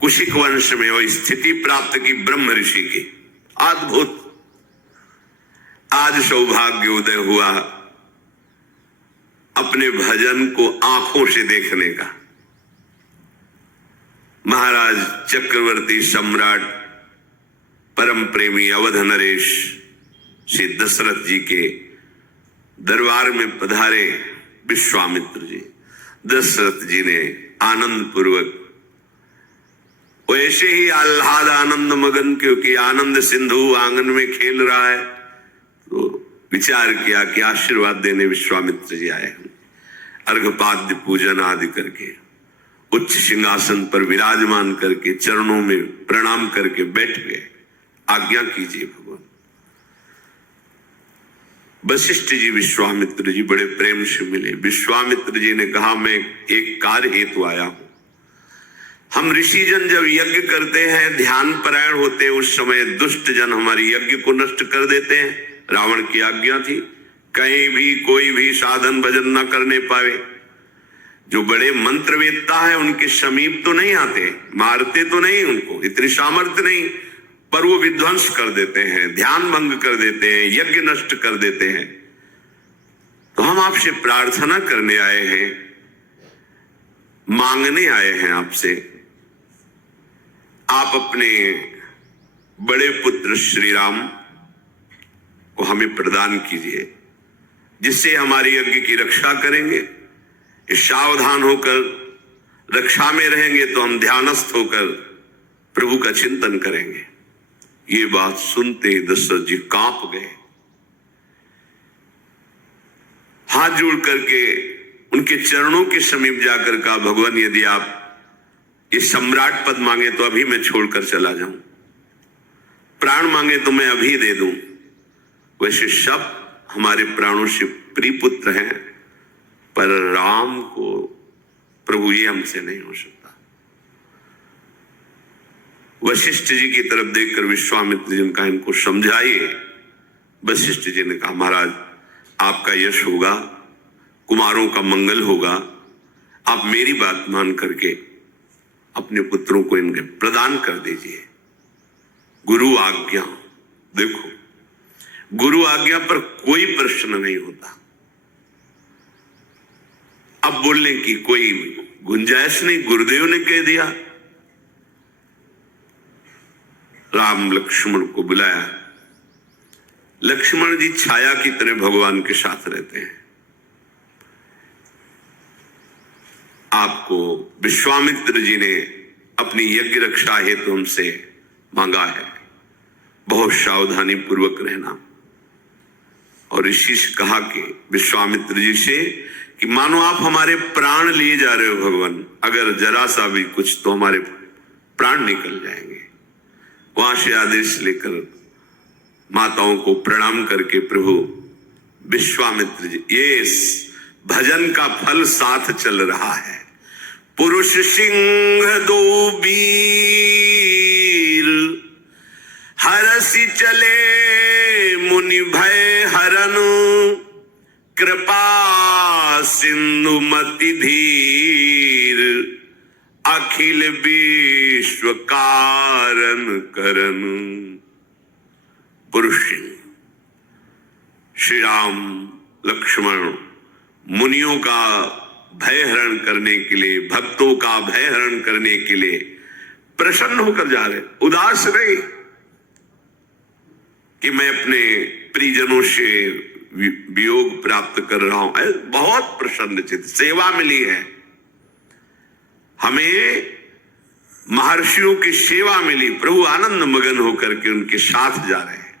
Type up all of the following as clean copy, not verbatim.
कुशिक वंश में वो स्थिति प्राप्त की ब्रह्म ऋषि की। अद्भुत। आज सौभाग्य उदय हुआ अपने भजन को आंखों से देखने का। महाराज चक्रवर्ती सम्राट परम प्रेमी अवध नरेश श्री दशरथ जी के दरबार में पधारे विश्वामित्र जी। दशरथ जी ने आनंद पूर्वक, वैसे ही आह्लाद आनंद मगन, क्योंकि आनंद सिंधु आंगन में खेल रहा है, तो विचार किया कि आशीर्वाद देने विश्वामित्र जी आए हैं। अर्घपाद्य पूजन आदि करके उच्च सिंहासन पर विराजमान करके चरणों में प्रणाम करके बैठ गए। आज्ञा कीजिए भगवान। वशिष्ठ जी विश्वामित्र जी बड़े प्रेम से मिले। विश्वामित्र जी ने कहा, मैं एक कार्य हेतु आया हूं। हम ऋषि जन जब यज्ञ करते हैं, ध्यान परायण होते हैं, उस समय दुष्ट जन हमारे यज्ञ को नष्ट कर देते हैं। रावण की आज्ञा थी कहीं भी कोई भी साधन भजन न करने पावे। जो बड़े मंत्रवेत्ता है उनके समीप तो नहीं आते, मारते तो नहीं, उनको इतनी सामर्थ्य नहीं, पर वो विध्वंस कर देते हैं, ध्यान भंग कर देते हैं, यज्ञ नष्ट कर देते हैं। तो हम आपसे प्रार्थना करने आए हैं, मांगने आए हैं आपसे, आप अपने बड़े पुत्र श्री राम को हमें प्रदान कीजिए, जिससे हमारी यज्ञ की रक्षा करेंगे। सावधान होकर रक्षा में रहेंगे तो हम ध्यानस्थ होकर प्रभु का चिंतन करेंगे। ये बात सुनते ही दशरथ जी कांप गए। हाथ जोड़ करके उनके चरणों के समीप जाकर कहा, भगवान यदि आप ये सम्राट पद मांगे तो अभी मैं छोड़कर चला जाऊं, प्राण मांगे तो मैं अभी दे दूं। वैसे सब हमारे प्राणों से प्रिय पुत्र हैं, पर राम को प्रभु ये हमसे नहीं हो सकता। वशिष्ठ जी की तरफ देखकर विश्वामित्र जी ने कहा, इनको समझाइए। वशिष्ठ जी ने कहा, महाराज आपका यश होगा, कुमारों का मंगल होगा, आप मेरी बात मान करके अपने पुत्रों को इनके प्रदान कर दीजिए। गुरु आज्ञा। देखो, गुरु आज्ञा पर कोई प्रश्न नहीं होता। अब बोलने की कोई गुंजाइश नहीं, गुरुदेव ने कह दिया। राम लक्ष्मण को बुलाया। लक्ष्मण जी छाया की तरह भगवान के साथ रहते हैं। आपको विश्वामित्र जी ने अपनी यज्ञ रक्षा हेतु हमसे मांगा है, बहुत सावधानी पूर्वक रहना। और ऋषि से कहा कि विश्वामित्र जी से कि मानो आप हमारे प्राण लिए जा रहे हो भगवान, अगर जरा सा भी कुछ तो हमारे प्राण निकल जाएंगे। वहां से आदेश लेकर माताओं को प्रणाम करके प्रभु विश्वामित्र जी, ये भजन का फल साथ चल रहा है। पुरुष सिंह दो वीर, हरसि चले मुनि भय हरन, कृपा सिंधु मति धीर, अखिल विश्व कारण करन। पुरुष सिंह श्री राम लक्ष्मण मुनियों का भय हरण करने के लिए, भक्तों का भय हरण करने के लिए प्रसन्न होकर जा रहे, उदास नहीं कि मैं अपने परिजनों से वियोग प्राप्त कर रहा हूं। बहुत प्रसन्न चित्त, सेवा मिली है हमें, महर्षियों की सेवा मिली। प्रभु आनंद मगन होकर के उनके साथ जा रहे हैं।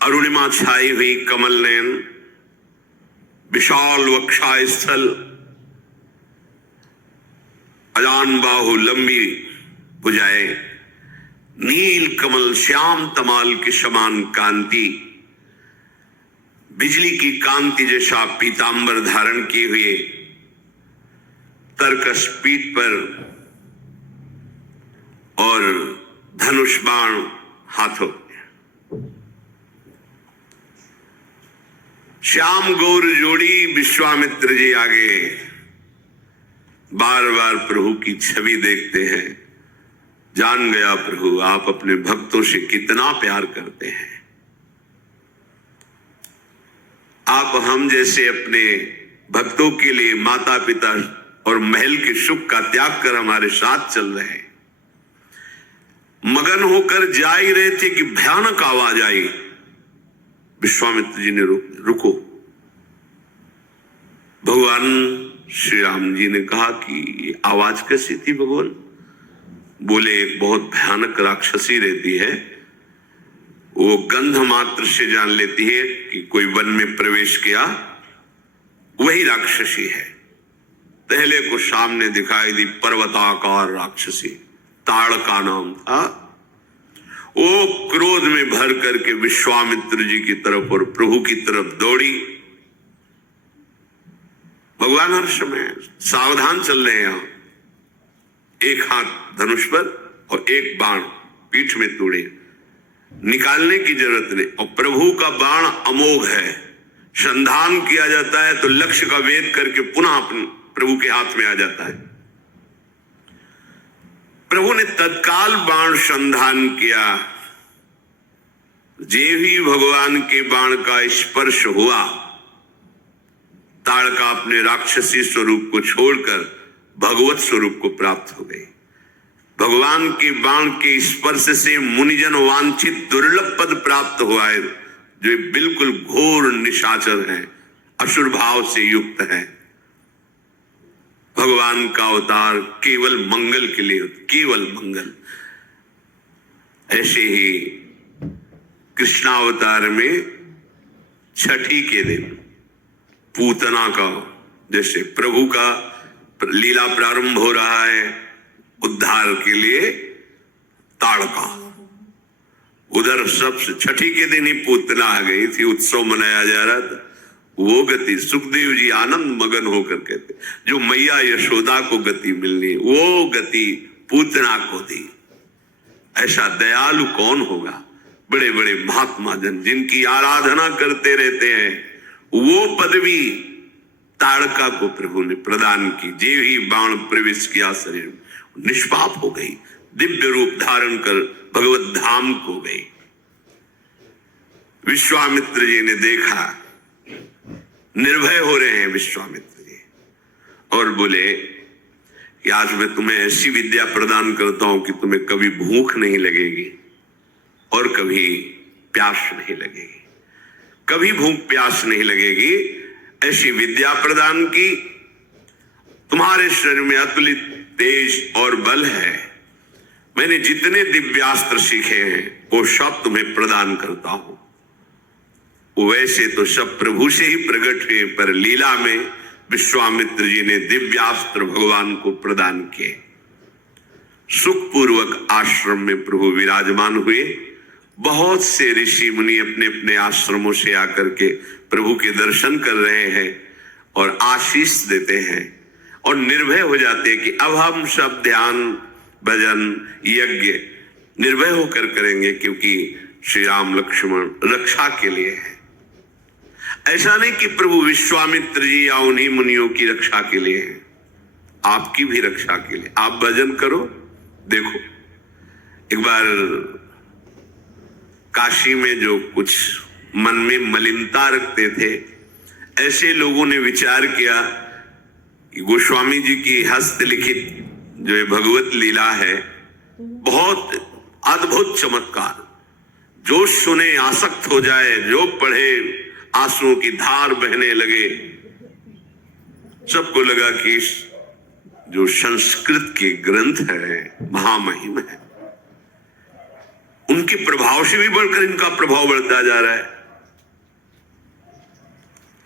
अरुणिमा छाई हुई कमल नयन, विशाल वक्षा स्थल, अजान बाहु लंबी भुजाएं, नील कमल श्याम तमाल के समान कांति, बिजली की कांति जैसा पीतांबर धारण किए हुए, तरकस पीठ पर और धनुष बाण हाथों, श्याम गौर जोड़ी विश्वामित्र जी आगे, बार बार प्रभु की छवि देखते हैं, जान गया प्रभु आप अपने भक्तों से कितना प्यार करते हैं। आप हम जैसे अपने भक्तों के लिए माता पिता और महल के सुख का त्याग कर हमारे साथ चल रहे हैं। मगन होकर जा ही रहे थे कि भयानक आवाज आई। विश्वामित्र जी ने रुको। भगवान श्री राम जी ने कहा कि आवाज कैसी थी भगवान? बोले एक बहुत भयानक राक्षसी रहती है, वो गंध मात्र से जान लेती है कि कोई वन में प्रवेश किया, वही राक्षसी है। पहले को सामने दिखाई दी पर्वताकार राक्षसी, ताड़का नाम था। वो क्रोध में भर करके विश्वामित्र जी की तरफ और प्रभु की तरफ दौड़ी। भगवान हर समय सावधान चल रहे हैं। यहां एक हाथ धनुष पर और एक बाण पीठ में तोड़े, निकालने की जरूरत नहीं। और प्रभु का बाण अमोघ है, संधान किया जाता है तो लक्ष्य का भेद करके पुनः प्रभु के हाथ में आ जाता है। प्रभु ने तत्काल बाण संधान किया। जे ही भगवान के बाण का स्पर्श हुआ, ताड़का अपने राक्षसी स्वरूप को छोड़कर भगवत स्वरूप को प्राप्त हो गई। भगवान के बाण के स्पर्श से मुनिजन वांछित दुर्लभ पद प्राप्त हुआ है, जो बिल्कुल घोर निशाचर है, असुर भाव से युक्त है। भगवान का अवतार केवल मंगल के लिए, केवल मंगल। ऐसे ही कृष्णावतार में छठी के दिन पूतना का, जैसे प्रभु का लीला प्रारंभ हो रहा है उद्धार के लिए, ताड़का, उधर सबसे छठी के दिन ही पूतना आ गई थी, उत्सव मनाया जा रहा था। वो गति सुखदेव जी आनंद मगन होकर कहते, जो मैया यशोदा को गति मिलनी वो गति पूतना को दी। ऐसा दयालु कौन होगा? बड़े बड़े महात्मा जन जिनकी आराधना करते रहते हैं, वो पदवी ताड़का को प्रभु ने प्रदान की। जे ही बाण प्रवेश किया शरीर में, निष्पाप हो गई, दिव्य रूप धारण कर भगवत धाम को गई। विश्वामित्र जी ने देखा, निर्भय हो रहे हैं विश्वामित्र जी, और बोले कि आज मैं तुम्हें ऐसी विद्या प्रदान करता हूं कि तुम्हें कभी भूख नहीं लगेगी और कभी प्यास नहीं लगेगी, कभी भूख प्यास नहीं लगेगी। ऐसी विद्या प्रदान की। तुम्हारे शरीर में अतुलित तेज और बल है। मैंने जितने दिव्यास्त्र सीखे हैं वो सब तुम्हें प्रदान करता हूं। वैसे तो सब प्रभु से ही प्रकट हुए, पर लीला में विश्वामित्र जी ने दिव्यास्त्र भगवान को प्रदान किए। सुखपूर्वक आश्रम में प्रभु विराजमान हुए। बहुत से ऋषि मुनि अपने अपने आश्रमों से आकर के प्रभु के दर्शन कर रहे हैं और आशीष देते हैं और निर्भय हो जाते हैं कि अब हम सब ध्यान भजन यज्ञ निर्भय होकर करेंगे, क्योंकि श्री राम लक्ष्मण रक्षा के लिए है। ऐसा नहीं कि प्रभु विश्वामित्र जी या उन्हीं मुनियों की रक्षा के लिए है, आपकी भी रक्षा के लिए। आप भजन करो। देखो, एक बार काशी में जो कुछ मन में मलिनता रखते थे, ऐसे लोगों ने विचार किया कि गोस्वामी जी की हस्तलिखित जो भगवत लीला है, बहुत अद्भुत चमत्कार, जो सुने आसक्त हो जाए, जो पढ़े आंसुओं की धार बहने लगे। सबको लगा कि जो संस्कृत के ग्रंथ है महामहिम है, उनके प्रभाव से भी बढ़कर इनका प्रभाव बढ़ता जा रहा है।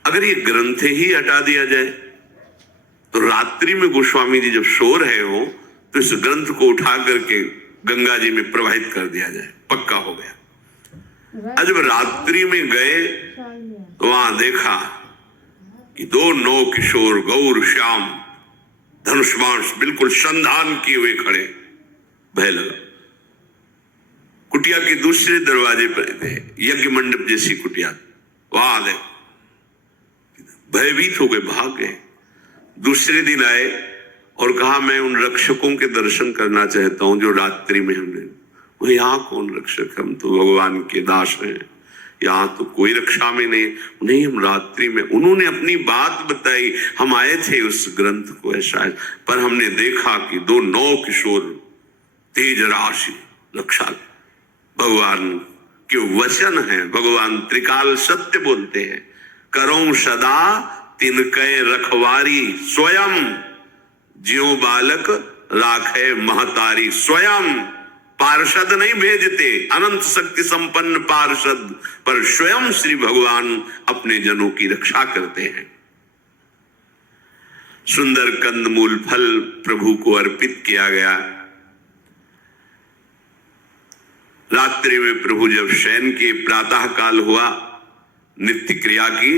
अगर ये ग्रंथ ही हटा दिया जाए तो रात्रि में गोस्वामी जी जब सो रहे हो तो इस ग्रंथ को उठा करके गंगा जी में प्रवाहित कर दिया जाए, पक्का हो गया। जब रात्रि में गए तो वहां देखा कि दो नौ किशोर गौर श्याम धनुष्मांस बिल्कुल संधान किए हुए खड़े। भय लगा। कुटिया के दूसरे दरवाजे पर थे, यज्ञ मंडप जैसी कुटिया, वहां देखो भयभीत हो गए, भाग गए। दूसरे दिन आए और कहा मैं उन रक्षकों के दर्शन करना चाहता हूं जो रात्रि में हमने। वो यहाँ कौन रक्षक, हम तो भगवान के दास हैं, यहाँ तो कोई रक्षा में नहीं, हम रात्रि में। उन्होंने अपनी बात बताई, हम आए थे उस ग्रंथ को ऐसा, पर हमने देखा कि 2 नौ किशोर तेज राशि रक्षा। भगवान के वचन है, भगवान त्रिकाल सत्य बोलते हैं। करो सदा तिनके रखवारी, स्वयं ज्यों बालक राखे महतारी। स्वयं पार्षद नहीं भेजते, अनंत शक्ति संपन्न पार्षद, पर स्वयं श्री भगवान अपने जनों की रक्षा करते हैं। सुंदर कंदमूल फल प्रभु को अर्पित किया गया। रात्रि में प्रभु जब शयन के प्रातः काल हुआ, नित्य क्रिया की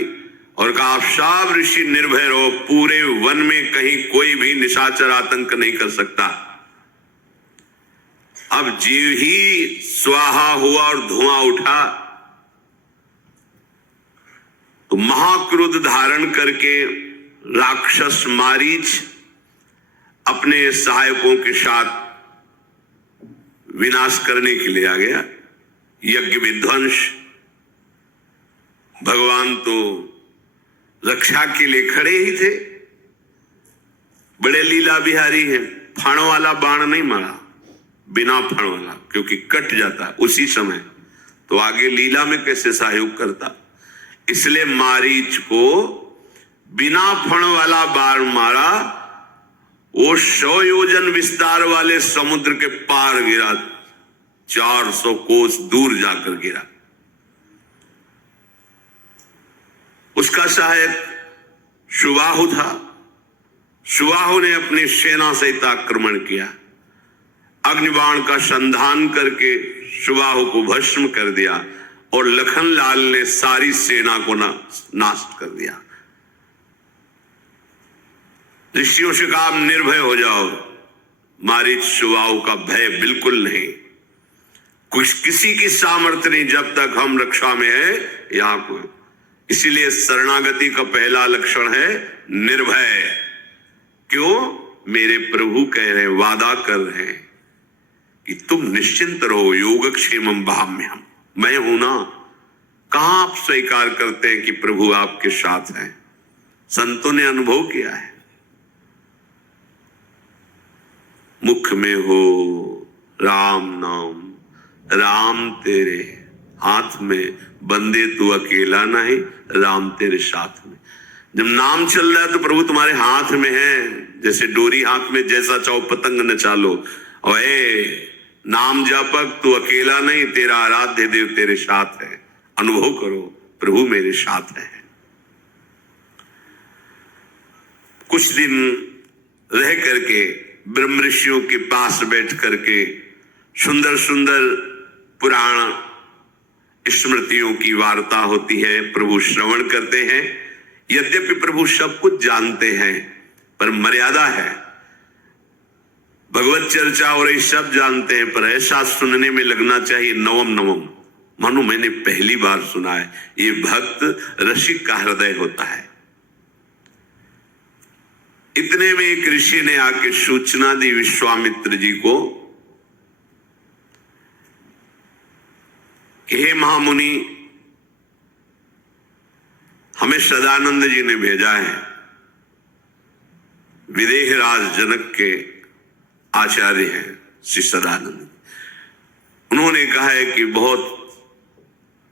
और कहा आप सब ऋषि निर्भय रहो, पूरे वन में कहीं कोई भी निशाचर आतंक नहीं कर सकता। अब जीव ही स्वाहा हुआ और धुआं उठा तो महाक्रोध धारण करके राक्षस मारीच अपने सहायकों के साथ विनाश करने के लिए आ गया। यज्ञ विध्वंस। भगवान तो रक्षा के लिए खड़े ही थे, बड़े लीला बिहारी हैं। फण वाला बाण नहीं मारा, बिना फण वाला, क्योंकि कट जाता उसी समय, तो आगे लीला में कैसे सहयोग करता। इसलिए मारीच को बिना फण वाला बाण मारा, वो 100 योजन विस्तार वाले समुद्र के पार गिरा, 400 कोस दूर जाकर गिरा। उसका सहायक सुबाहु था। सुबाहु ने अपनी सेना सहित आक्रमण किया, अग्निबाण का संधान करके सुबाहु को भस्म कर दिया और लखनलाल ने सारी सेना को नाश कर दिया। ऋषियों से कहा निर्भय हो जाओ, मारीच सुबाहु का भय बिल्कुल नहीं, कुछ किसी की सामर्थ्य नहीं जब तक हम रक्षा में है यहां को। इसीलिए शरणागति का पहला लक्षण है निर्भय। क्यों? मेरे प्रभु कह रहे, वादा कर रहे हैं कि तुम निश्चिंत रहो, योगक्षेमम भाम्यहम्, मैं हूं ना। कहां आप स्वीकार करते हैं कि प्रभु आपके साथ हैं? संतों ने अनुभव किया है, मुख में हो राम नाम, राम तेरे हाथ में, बंदे तू अकेला नहीं, राम तेरे साथ में। जब नाम चल रहा है तो प्रभु तुम्हारे हाथ में है, जैसे डोरी हाथ में, जैसा चाहो पतंग न चालो। और नाम जापक तू अकेला नहीं, तेरा आराध्य देव तेरे साथ है। अनुभव करो, प्रभु मेरे साथ है। कुछ दिन रह करके ब्रह्म ऋषियों के पास बैठ करके सुंदर सुंदर पुराण स्मृतियों की वार्ता होती है, प्रभु श्रवण करते हैं। यद्यपि प्रभु सब कुछ जानते हैं, पर मर्यादा है। भगवत चर्चा हो रही, सब जानते हैं, पर ऐसा सुनने में लगना चाहिए नवम नवम, मानो मैंने पहली बार सुना है। ये भक्त रसिक का हृदय होता है। इतने में एक ऋषि ने आके सूचना दी विश्वामित्र जी को कि हे महामुनि, हमें सदानंद जी ने भेजा है, विदेहराज जनक के आचार्य हैं श्री सदानंद। उन्होंने कहा है कि बहुत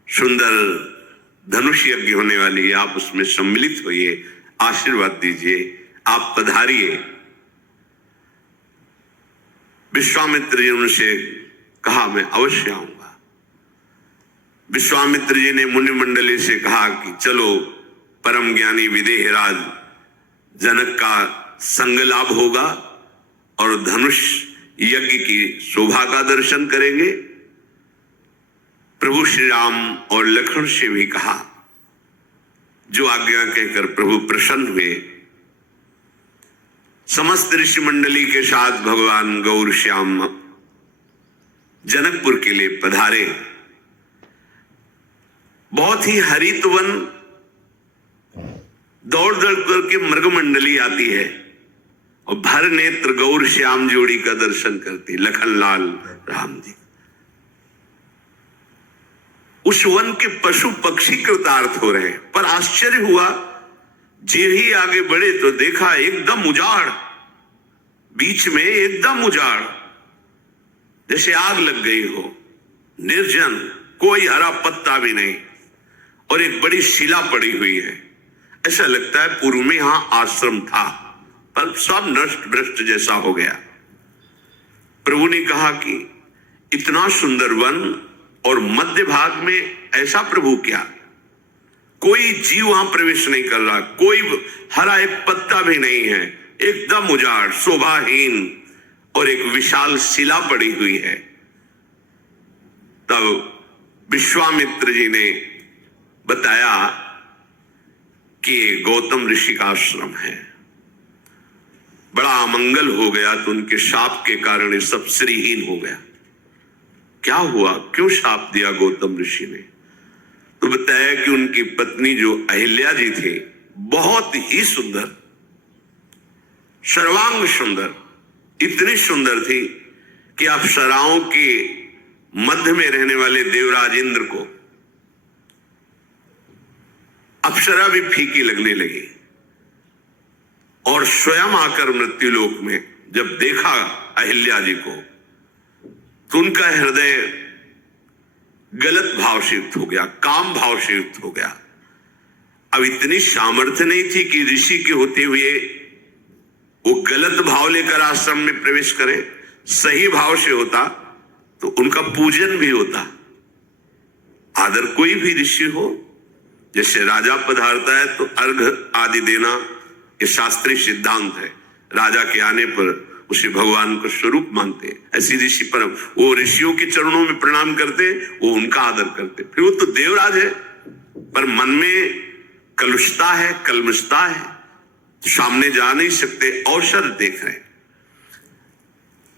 सुंदर धनुष यज्ञ होने वाली है, आप उसमें सम्मिलित होइए, आशीर्वाद दीजिए, आप पधारिए। विश्वामित्र जी उनसे कहा मैं अवश्य आऊंगा। विश्वामित्र जी ने मुनि मंडली से कहा कि चलो परम ज्ञानी विदेहराज जनक का संग लाभ होगा और धनुष यज्ञ की शोभा का दर्शन करेंगे। प्रभु श्री राम और लक्ष्मण से भी कहा, जो आज्ञा कहकर प्रभु प्रसन्न हुए। समस्त ऋषि मंडली के साथ भगवान गौर श्याम जनकपुर के लिए पधारे। बहुत ही हरित वन, दौड़ दौड़ करके मृग मंडली आती है और भर नेत्र गौर श्याम जोड़ी का दर्शन करती, लखनलाल राम जी। उस वन के पशु पक्षी कृतार्थ हो रहे हैं, पर आश्चर्य हुआ, जे ही आगे बढ़े तो देखा एकदम उजाड़, बीच में एकदम उजाड़, जैसे आग लग गई हो, निर्जन, कोई हरा पत्ता भी नहीं, और एक बड़ी शिला पड़ी हुई है। ऐसा लगता है पूर्व में यहां आश्रम था, पर सब नष्ट भ्रष्ट जैसा हो गया। प्रभु ने कहा कि इतना सुंदर वन और मध्य भाग में ऐसा प्रभु क्या, कोई जीव वहां प्रवेश नहीं कर रहा, कोई हरा एक पत्ता भी नहीं है, एकदम उजाड़, शोभाहीन, और एक विशाल शिला पड़ी हुई है। तब विश्वामित्र जी ने बताया कि गौतम ऋषि का आश्रम है, बड़ा अमंगल हो गया, तो उनके शाप के कारण ये सब श्रीहीन हो गया। क्या हुआ, क्यों शाप दिया गौतम ऋषि ने? तो बताया कि उनकी पत्नी जो अहिल्या जी थी, बहुत ही सुंदर, सर्वांग सुंदर, इतनी सुंदर थी कि अप्सराओं के मध्य में रहने वाले देवराज इंद्र को अप्सरा भी फीकी लगने लगी। और स्वयं आकर मृत्युलोक में जब देखा अहिल्या जी को, तो उनका हृदय गलत भाव से युक्त हो गया, काम भाव से युक्त हो गया। अब इतनी सामर्थ्य नहीं थी कि ऋषि के होते हुए वो गलत भाव लेकर आश्रम में प्रवेश करें। सही भाव से होता तो उनका पूजन भी होता। आदर कोई भी ऋषि हो, जैसे राजा पधारता है तो अर्घ आदि देना, ये शास्त्रीय सिद्धांत है। राजा के आने पर उसे भगवान का स्वरूप मानते, ऐसी ऋषि पर वो ऋषियों के चरणों में प्रणाम करते, वो उनका आदर करते। फिर वो तो देवराज है, पर मन में कलुषता है, कलमशता है, सामने जा नहीं सकते, अवसर देख रहे।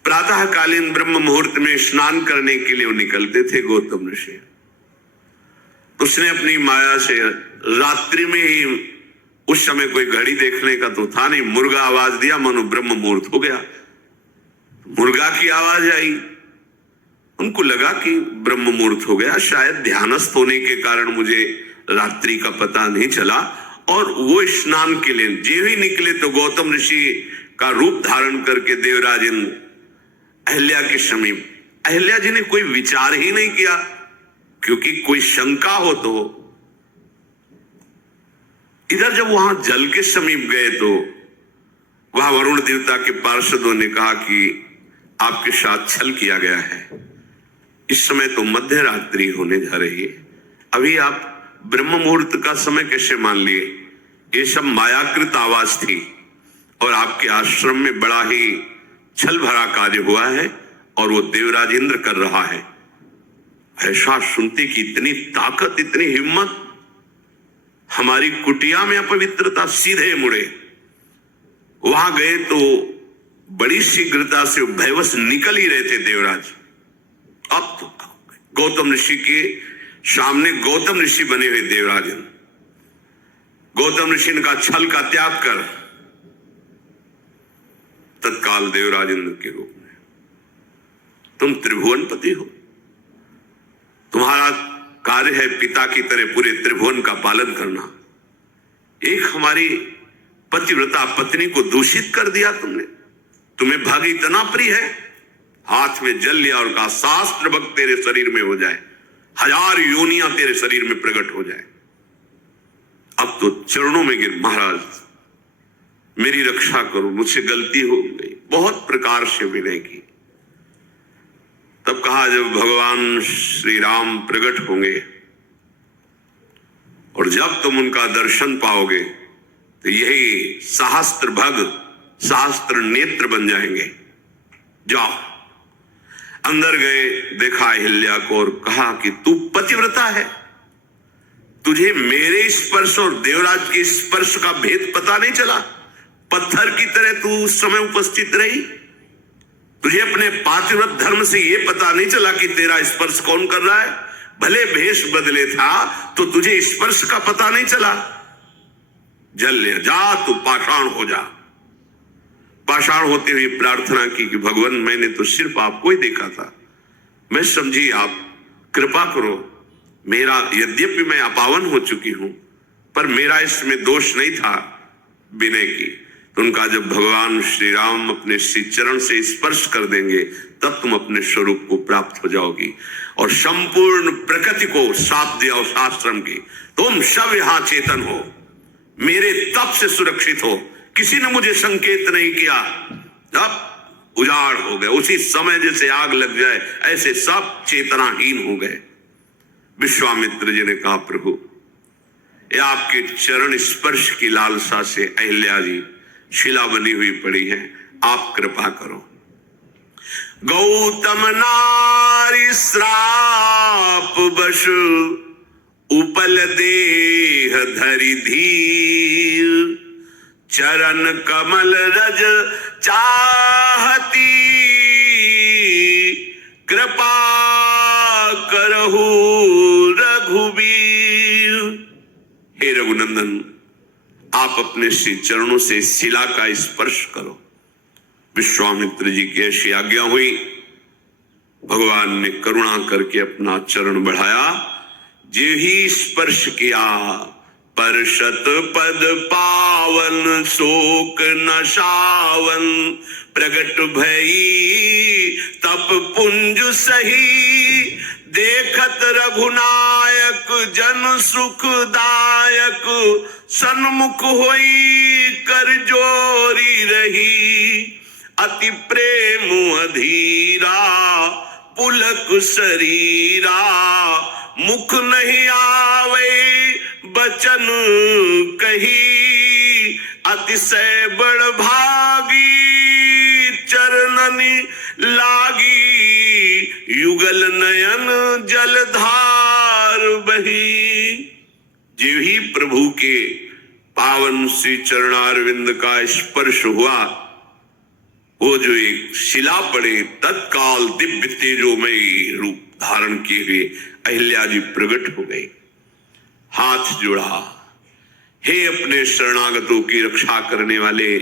प्रातःकालीन ब्रह्म मुहूर्त में स्नान करने के लिए वो निकलते थे गौतम ऋषि। उसने अपनी माया से रात्रि में ही, उस समय कोई घड़ी देखने का तो था नहीं, मुर्गा आवाज दिया, मानो ब्रह्म मुहूर्त हो गया। मुर्गा की आवाज आई, उनको लगा कि ब्रह्म मुहूर्त हो गया, शायद ध्यानस्थ होने के कारण मुझे रात्रि का पता नहीं चला। और वो स्नान के लिए जे ही निकले तो गौतम ऋषि का रूप धारण करके देवराज अहिल्या के समीप, अहिल्या जी ने कोई विचार ही नहीं किया, क्योंकि कोई शंका हो तो। इधर जब वहां जल के समीप गए तो वहां वरुण देवता के पार्षदों ने कहा कि आपके साथ छल किया गया है, इस समय तो मध्य रात्रि होने जा रही है, अभी आप ब्रह्म मुहूर्त का समय कैसे मान लिए? ये सब मायाकृत आवाज थी, और आपके आश्रम में बड़ा ही छल भरा कार्य हुआ है, और वो देवराज इंद्र कर रहा है। ऐसा सुनते कि इतनी ताकत, इतनी हिम्मत, हमारी कुटिया में अपवित्रता, सीधे मुड़े। वहां गए तो बड़ी शीघ्रता से भयवश निकल ही रहे थे देवराज। अब तो गौतम ऋषि के सामने गौतम ऋषि बने हुए देवराज, गौतम ऋषि ने कहा छल का त्याग कर। तत्काल देवराज इंद्र के रूप में, तुम त्रिभुवनपति हो, तुम्हारा कार्य है पिता की तरह पूरे त्रिभुवन का पालन करना। एक हमारी पतिव्रता पत्नी को दूषित कर दिया तुमने, तुम्हें भाग इतना प्रिय है, हाथ में जल लिया और कहा शास्त्र भक्त तेरे शरीर में हो जाए, 1000 योनियां तेरे शरीर में प्रकट हो जाए। अब तो चरणों में गिर, महाराज मेरी रक्षा करो, मुझसे गलती हो गई, बहुत प्रकार से विनय की। तब कहा जब भगवान श्री राम प्रकट होंगे और जब तुम उनका दर्शन पाओगे तो यही सहस्त्र भग, सहस्त्र नेत्र बन जाएंगे। जाओ। अंदर गए, देखा अहिल्या को और कहा कि तू पतिव्रता है, तुझे मेरे स्पर्श और देवराज के स्पर्श का भेद पता नहीं चला? पत्थर की तरह तू उस समय उपस्थित रही, तुझे अपने पातिव्रत धर्म से यह पता नहीं चला कि तेरा स्पर्श कौन कर रहा है? भले भेष बदले था तो तुझे स्पर्श का पता नहीं चला? जल ले जा, तू पाषाण हो जा। पाषाण होते हुए प्रार्थना की कि भगवान मैंने तो सिर्फ आपको ही देखा था, मैं समझी आप कृपा करो, मेरा यद्यपि मैं अपावन हो चुकी हूं पर मेरा इसमें दोष नहीं था विनय की। तो उनका जब भगवान श्री राम अपने श्री चरण से स्पर्श कर देंगे तब तुम अपने स्वरूप को प्राप्त हो जाओगी। और संपूर्ण प्रकृति को साथ दिया उस आश्रम की, तुम सब यहां चेतन हो, मेरे तप से सुरक्षित हो, किसी ने मुझे संकेत नहीं किया, अब उजाड़ हो गए। उसी समय जैसे आग लग जाए ऐसे सब चेतनाहीन हो गए। विश्वामित्र जी ने कहा प्रभु ये आपके चरण स्पर्श की लालसा से अहिल्या जी शिला बनी हुई पड़ी है, आप कृपा करो। गौतम नारी श्राप बश उपल देह धरि धीर, चरण कमल रज चाहती, कृपा करहु रघुबीर। हे रघुनंदन, आप अपने श्री चरणों से शिला का स्पर्श करो। विश्वामित्र जी की ऐसी आज्ञा हुई। भगवान ने करुणा करके अपना चरण बढ़ाया, जे ही स्पर्श किया परशत पद पावन, शोक नशावन, प्रगट भई तप पुंज सही, देखत रघुनायक जन सुखदायक, सन्मुख होई कर जोरी रही, अति प्रेम अधीरा पुलक शरीरा, मुख नहीं आवे बचन कही, अतिशय बड़ भागी चरणनि लागी, युगल नयन जलधार बही। जो ही प्रभु के पावन श्री चरणारविंद का स्पर्श हुआ, वो जो एक शिला पड़े, तत्काल दिव्य तेजोमय रूप धारण किए हुए अहिल्या जी प्रकट हो गई। हाथ जोड़ा, हे अपने शरणागतों की रक्षा करने वाले,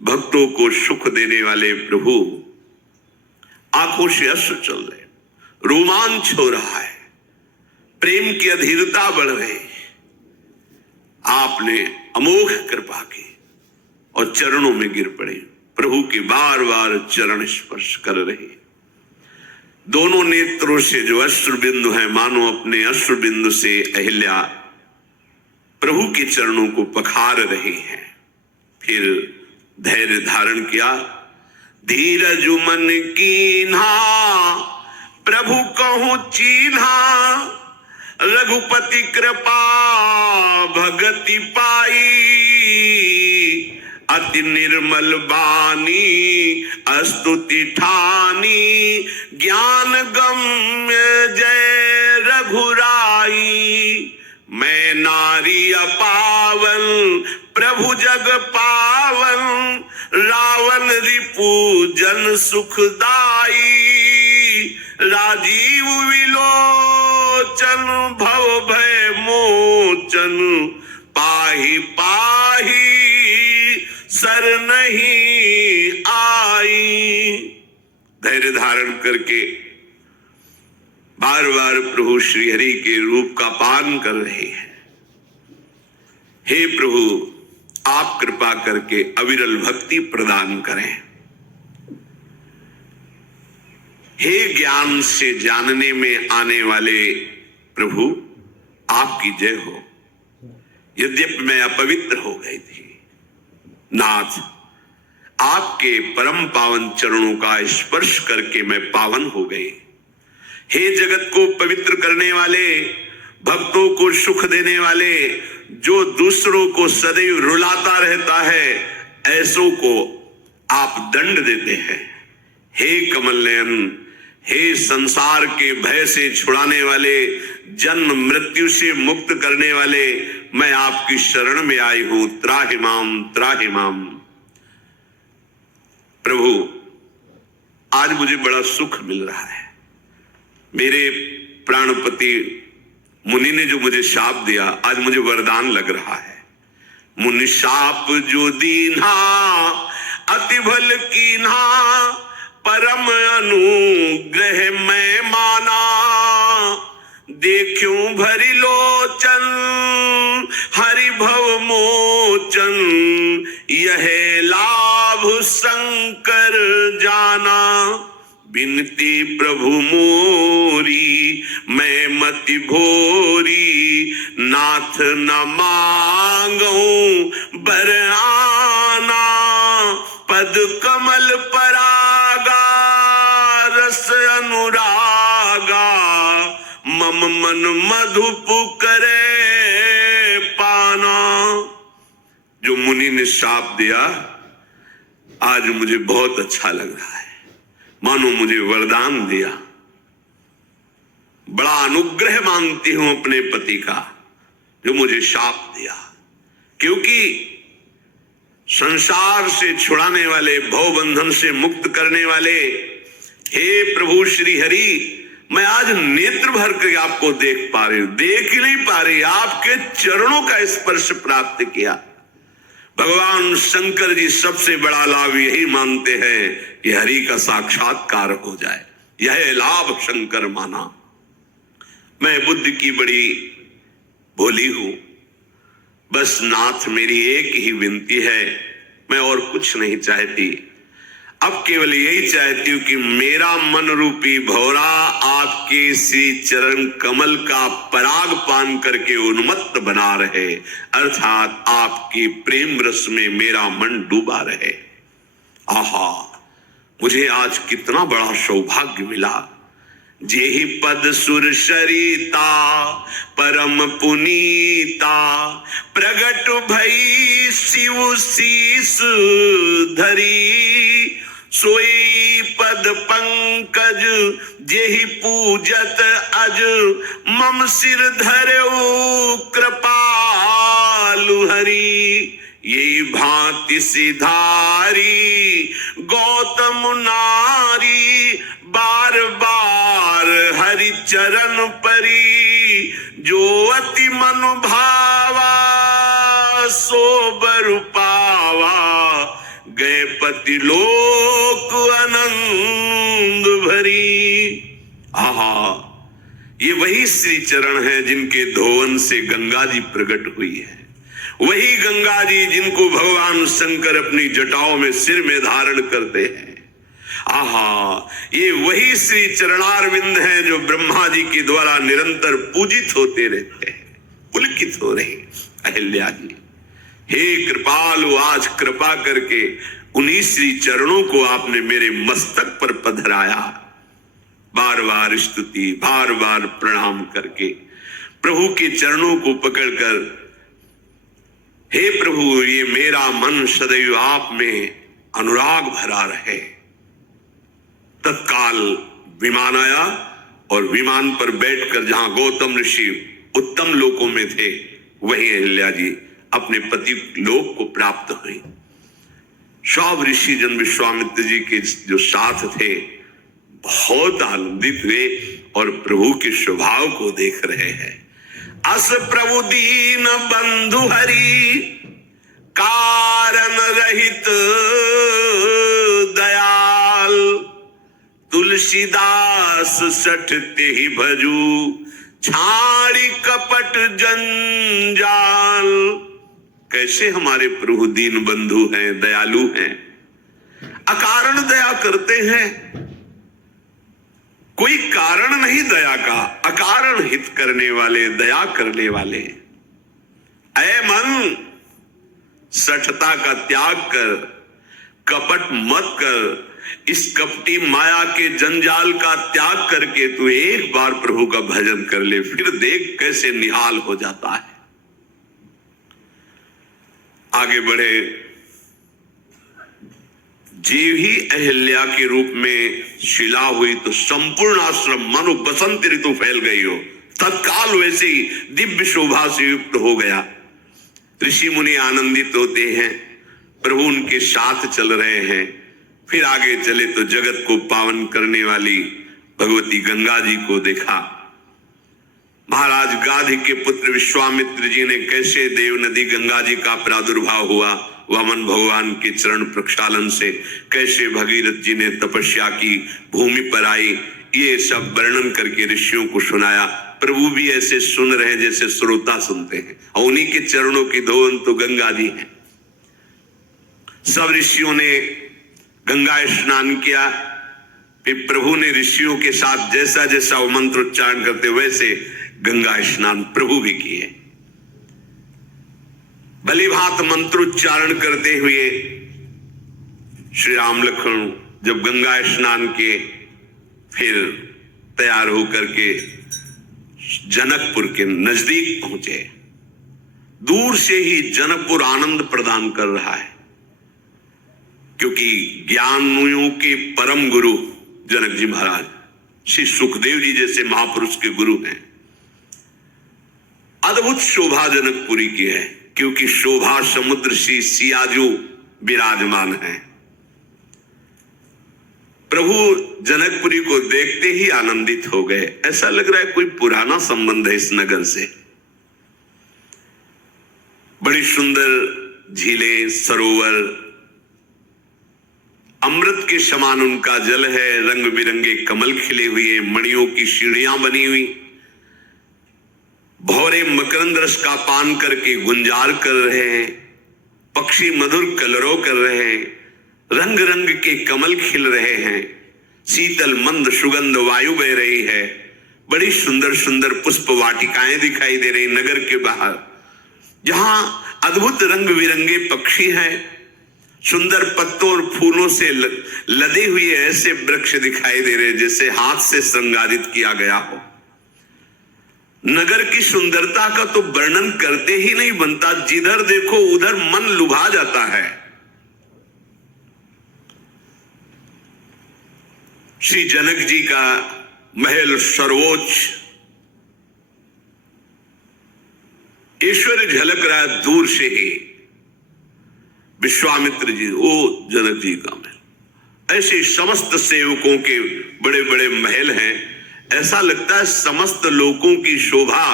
भक्तों को सुख देने वाले प्रभु। आंखों से अश्रु चल रहे, रोमांच हो रहा है, प्रेम की अधीरता बढ़ रही। आपने अमोघ कृपा की और चरणों में गिर पड़े। प्रभु के बार बार चरण स्पर्श कर रहे। दोनों नेत्रों से जो अश्रु बिंदु है, मानो अपने अश्रु बिंदु से अहिल्या प्रभु के चरणों को पखार रही हैं। फिर धैर्य धारण किया, धीरज मन कीन्हा, प्रभु कहूं चीन्हा, रघुपति कृपा भगति पाई, अति निर्मल बानी स्तुति ठानी, ज्ञान गम्य जय रघुराई, मैं नारी अपावन प्रभु जग पावन, रावण रिपु जन सुखदाई, राजीव विलोचन भव भय मोचन, पाहि पाहि सर नहीं आई। धैर्य धारण करके बार बार प्रभु श्री हरि के रूप का पान कर रहे हैं। हे प्रभु, आप कृपा करके अविरल भक्ति प्रदान करें। हे ज्ञान से जानने में आने वाले प्रभु, आपकी जय हो। यद्यपि मैं अपवित्र हो गई थी, नाथ आपके परम पावन चरणों का स्पर्श करके मैं पावन हो गई। हे जगत को पवित्र करने वाले, भक्तों को सुख देने वाले, जो दूसरों को सदैव रुलाता रहता है, ऐसों को आप दंड देते हैं। हे कमल नयन, हे संसार के भय से छुड़ाने वाले, जन्म मृत्यु से मुक्त करने वाले, मैं आपकी शरण में आई हूं। त्राहि माम त्राहि माम। प्रभु, आज मुझे बड़ा सुख मिल रहा है। मेरे प्राणपति मुनि ने जो मुझे शाप दिया, आज मुझे वरदान लग रहा है। मुनि शाप जो दीन्हा अति भल कीन्हा परम अनुग्रह मैं माना। देखूं भरी लोचन हरि भव मोचन, यह लाभ शंकर जाना। बिनती प्रभु मोरी मैं मति भोरी, नाथ न मांगूं बर आना। पद कमल परागा रस अनुरागा, मम मन मधुप करे पाना। जो मुनि ने शाप दिया आज मुझे बहुत अच्छा लग रहा है, मानो मुझे वरदान दिया। बड़ा अनुग्रह मानती हूं अपने पति का जो मुझे शाप दिया, क्योंकि संसार से छुड़ाने वाले, भवबंधन से मुक्त करने वाले हे प्रभु श्री हरि, मैं आज नेत्र भर के आपको देख पा रही हूं, देख ही नहीं पा रही, आपके चरणों का स्पर्श प्राप्त किया। भगवान शंकर जी सबसे बड़ा लाभ यही मानते हैं कि हरि का साक्षात्कार हो जाए, यह लाभ शंकर माना। मैं बुद्धि की बड़ी भोली हूं, बस नाथ मेरी एक ही विनती है, मैं और कुछ नहीं चाहती। अब केवल यही चाहती हूं कि मेरा मन रूपी भौरा आपके श्री चरण कमल का पराग पान करके उन्मत्त बना रहे, अर्थात आपकी प्रेम रस में मेरा मन डूबा रहे। आहा, मुझे आज कितना बड़ा सौभाग्य मिला। जेहि पद सुर सरिता परम पुनीता, प्रगट भई शिव शीस धरी। सोई पद पंकज जेहि पूजत अज, मम सिर धरऊ कृपालु हरि। यही भांति सिधारी गौतम नारी, बार बार हरि चरण परी। जो अति मन भावा सो बर पावा, गए पति लोक आनंद भरी। आहा, ये वही श्री चरण है जिनके धोवन से गंगा जी प्रकट हुई है, वही गंगा जी जिनको भगवान शंकर अपनी जटाओं में सिर में धारण करते हैं। आहा, ये वही श्री चरणारविंद हैं जो ब्रह्मा जी के द्वारा निरंतर पूजित होते रहते हैं, पुलकित हो रहे अहिल्या जी। हे कृपालु, आज कृपा करके उन्हीं श्री चरणों को आपने मेरे मस्तक पर पधराया। बार बार स्तुति, बार बार प्रणाम करके प्रभु के चरणों को पकड़कर, हे प्रभु, ये मेरा मन सदैव आप में अनुराग भरा रहे। तत्काल विमान आया और विमान पर बैठकर जहां गौतम ऋषि उत्तम लोकों में थे, वहीं अहिल्या जी अपने पति लोक को प्राप्त हुई। सब ऋषि जन विश्वामित्र जी के जो साथ थे बहुत आनंदित हुए और प्रभु के स्वभाव को देख रहे हैं। अस प्रभु दीन बंधु हरि, कारण रहित दयाल। तुलसीदास सठते ही भजू, छाड़ी कपट जंजाल। कैसे हमारे प्रभु दीन बंधु हैं, दयालु हैं, अकारण दया करते हैं। कोई कारण नहीं दया का, अकारण हित करने वाले, दया करने वाले। ऐ मन, सठता का त्याग कर, कपट मत कर। इस कपटी माया के जंजाल का त्याग करके तू एक बार प्रभु का भजन कर ले, फिर देख कैसे निहाल हो जाता है। आगे बढ़े। जीव ही अहिल्या के रूप में शिला हुई तो संपूर्ण आश्रम मानो बसंत ऋतु फैल गई हो, तत्काल वैसे ही दिव्य शोभा से युक्त हो गया। ऋषि मुनि आनंदित होते हैं, प्रभु उनके साथ चल रहे हैं। फिर आगे चले तो जगत को पावन करने वाली भगवती गंगा जी को देखा। महाराज गाधी के पुत्र विश्वामित्र जी ने कैसे देव नदी गंगा जी का प्रादुर्भाव हुआ वामन भगवान के चरण प्रक्षालन से कैसे भगीरथ जी ने तपस्या की, भूमि पर आई, ये सब वर्णन करके ऋषियों को सुनाया। प्रभु भी ऐसे सुन रहे जैसे श्रोता सुनते हैं, और उन्हीं के चरणों की धोन तो गंगा जी है। सब ऋषियों ने गंगा स्नान किया, फिर प्रभु ने ऋषियों के साथ जैसा जैसा वो मंत्र उच्चारण करते वैसे गंगा स्नान प्रभु भी किए। भली भांत मंत्रोच्चारण करते हुए श्री राम लक्ष्मण जब गंगा स्नान के फिर तैयार होकर के जनकपुर के नजदीक पहुंचे। दूर से ही जनकपुर आनंद प्रदान कर रहा है, क्योंकि ज्ञानियों के परम गुरु जनक जी महाराज श्री सुखदेव जी जैसे महापुरुष के गुरु हैं। अद्भुत शोभा जनकपुरी की है, क्योंकि शोभा समुद्र श्री सियाजू विराजमान है। प्रभु जनकपुरी को देखते ही आनंदित हो गए। ऐसा लग रहा है कोई पुराना संबंध है इस नगर से। बड़ी सुंदर झीलें, सरोवर, अमृत के समान उनका जल है, रंग बिरंगे कमल खिले हुए, मणियों की सीढ़ियां बनी हुई, भौरे मकरंद रस का पान करके गुंजार कर रहे हैं, पक्षी मधुर कलरव कर रहे हैं, रंग रंग के कमल खिल रहे हैं, शीतल मंद सुगंध वायु बह रही है, बड़ी सुंदर सुंदर पुष्प वाटिकाएं दिखाई दे रही नगर के बाहर, जहां अद्भुत रंग बिरंगे पक्षी हैं, सुंदर पत्तों और फूलों से लदे हुए ऐसे वृक्ष दिखाई दे रहे जैसे हाथ से श्रृंगारित किया गया हो। नगर की सुंदरता का तो वर्णन करते ही नहीं बनता, जिधर देखो उधर मन लुभा जाता है। श्री जनक जी का महल सर्वोच्च, ऐश्वर्य झलक रहा है दूर से ही। विश्वामित्र जी, वो जनक जी का महल, ऐसे समस्त सेवकों के बड़े बड़े महल हैं। ऐसा लगता है समस्त लोकों की शोभा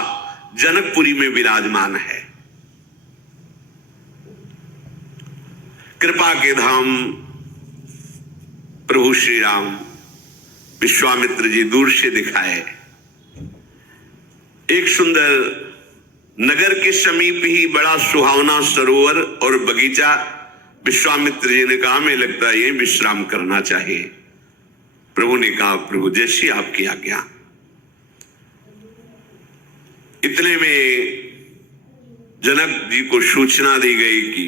जनकपुरी में विराजमान है। कृपा के धाम प्रभु श्री राम विश्वामित्र जी दूर से दिखाए। एक सुंदर नगर के समीप ही बड़ा सुहावना सरोवर और बगीचा। विश्वामित्र जी ने कहा, हमें लगता है यही विश्राम करना चाहिए। प्रभु ने कहा, प्रभु जैसी आपकी आज्ञा। इतने में जनक जी को सूचना दी गई कि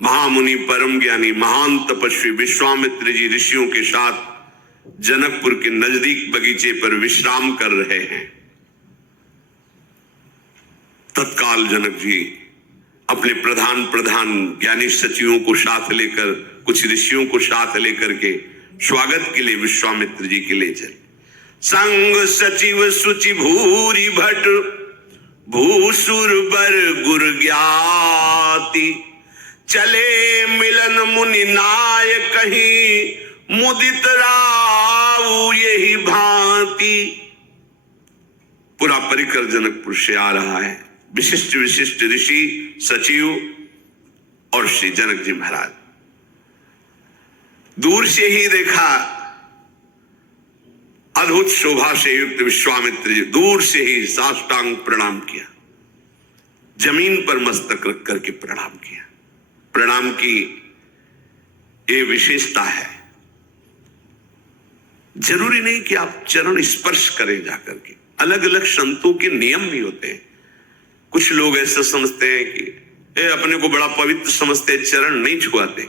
महामुनि परम ज्ञानी महान तपस्वी विश्वामित्र जी ऋषियों के साथ जनकपुर के नजदीक बगीचे पर विश्राम कर रहे हैं। तत्काल जनक जी अपने प्रधान ज्ञानी सचिवों को साथ लेकर, कुछ ऋषियों को साथ लेकर के स्वागत के लिए विश्वामित्र जी के लिए चले। संग सचिव सुचि भूरि भट भूसुर बर गुर ज्ञाति, चले मिलन मुनि नाय कहीं मुदित राव यही भांति। पूरा परिकर जनकपुर से आ रहा है, विशिष्ट विशिष्ट ऋषि, सचिव और श्री जनक जी महाराज। दूर से ही देखा अद्भुत शोभा से युक्त विश्वामित्र जी, दूर से ही साष्टांग प्रणाम किया, जमीन पर मस्तक रख करके प्रणाम किया। प्रणाम की ये विशेषता है, जरूरी नहीं कि आप चरण स्पर्श करें जाकर के। अलग अलग संतों के नियम भी होते हैं। कुछ लोग ऐसा समझते हैं कि अपने को बड़ा पवित्र समझते, चरण नहीं छुआते।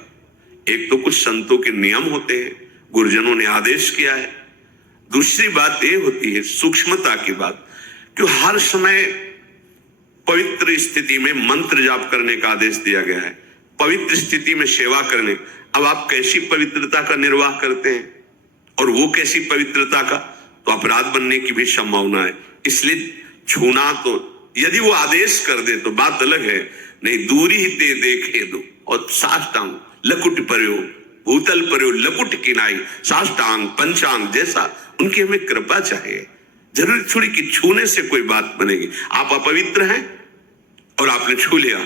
एक तो कुछ संतों के नियम होते हैं, गुरुजनों ने आदेश किया है। दूसरी बात ये होती है सूक्ष्मता की बात, कि हर समय पवित्र स्थिति में मंत्र जाप करने का आदेश दिया गया है, पवित्र स्थिति में सेवा करने। अब आप कैसी पवित्रता का निर्वाह करते हैं और वो कैसी पवित्रता का, तो अपराध बनने की भी संभावना है। इसलिए छूना तो यदि वो आदेश कर दे तो बात अलग है, नहीं दूरी ही दे देखे दो। और साष्टांग लकुट पर्यो भूतल पर्यो लकुट किनाई, साष्टांग पंचांग जैसा उनकी हमें कृपा चाहिए। जरूरी थोड़ी कि छूने से कोई बात बनेगी। आप अपवित्र हैं और आपने छू लिया,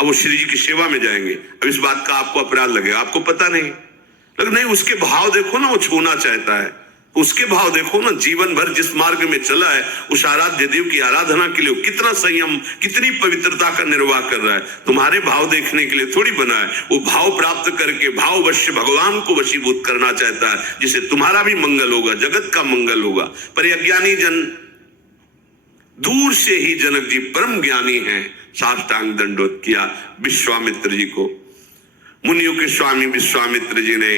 अब वो श्री जी की सेवा में जाएंगे। अब इस बात का आपको अपराध लगेगा, आपको पता नहीं, लेकिन नहीं, उसके भाव देखो ना, वो छूना चाहता है, उसके भाव देखो ना। जीवन भर जिस मार्ग में चला है, उस आराध्य देव की आराधना के लिए कितना संयम, कितनी पवित्रता का निर्वाह कर रहा है। तुम्हारे भाव देखने के लिए थोड़ी बना है। वो भाव प्राप्त करके भाव वश्य भगवान को वशीभूत करना चाहता है, जिससे तुम्हारा भी मंगल होगा, जगत का मंगल होगा। पर ये अज्ञानी जन, दूर से ही जनक जी परम ज्ञानी हैं, साष्टांग दंडोत किया विश्वामित्र जी को। मुनियों के स्वामी विश्वामित्र जी ने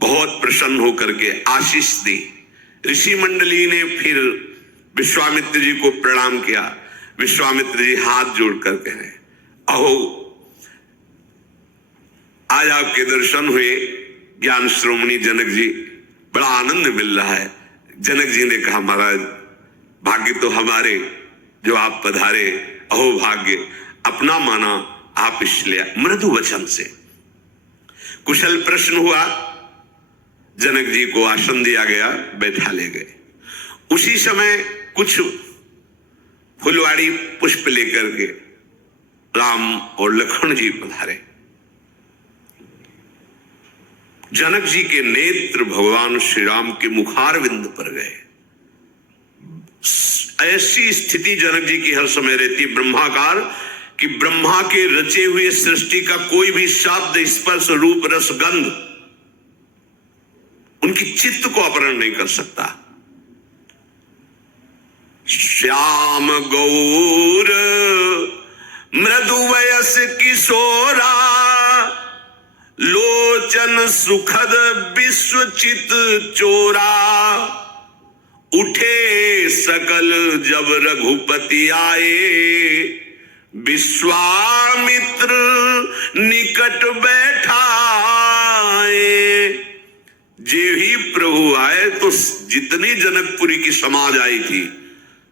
बहुत प्रसन्न होकर के आशीष दी। ऋषि मंडली ने फिर विश्वामित्र जी को प्रणाम किया। विश्वामित्र जी हाथ जोड़ कर कह रहे, अहो आज आपके दर्शन हुए ज्ञान श्रोमणी जनक जी, बड़ा आनंद मिल रहा है। जनक जी ने कहा, महाराज भाग्य तो हमारे जो आप पधारे, अहो भाग्य अपना माना आप इसलिए मृदु वचन से। कुशल प्रश्न हुआ, जनक जी को आसन दिया गया, बैठा ले गए। उसी समय कुछ फुलवाड़ी पुष्प लेकर के राम और लक्ष्मण जी पधारे। जनक जी के नेत्र भगवान श्री राम के मुखारविंद पर गए। ऐसी स्थिति जनक जी की हर समय रहती ब्रह्माकार, कि ब्रह्मा के रचे हुए सृष्टि का कोई भी शब्द, स्पर्श, रूप, रस, गंध उनकी चित्त को अपहरण नहीं कर सकता। श्याम गौर मृदु वयस किशोरा, लोचन सुखद विश्वचित चोरा। उठे सकल जब रघुपति आए, विश्वामित्र निकट बैठाए। जे ही प्रभु आए तो जितनी जनकपुरी की समाज आई थी,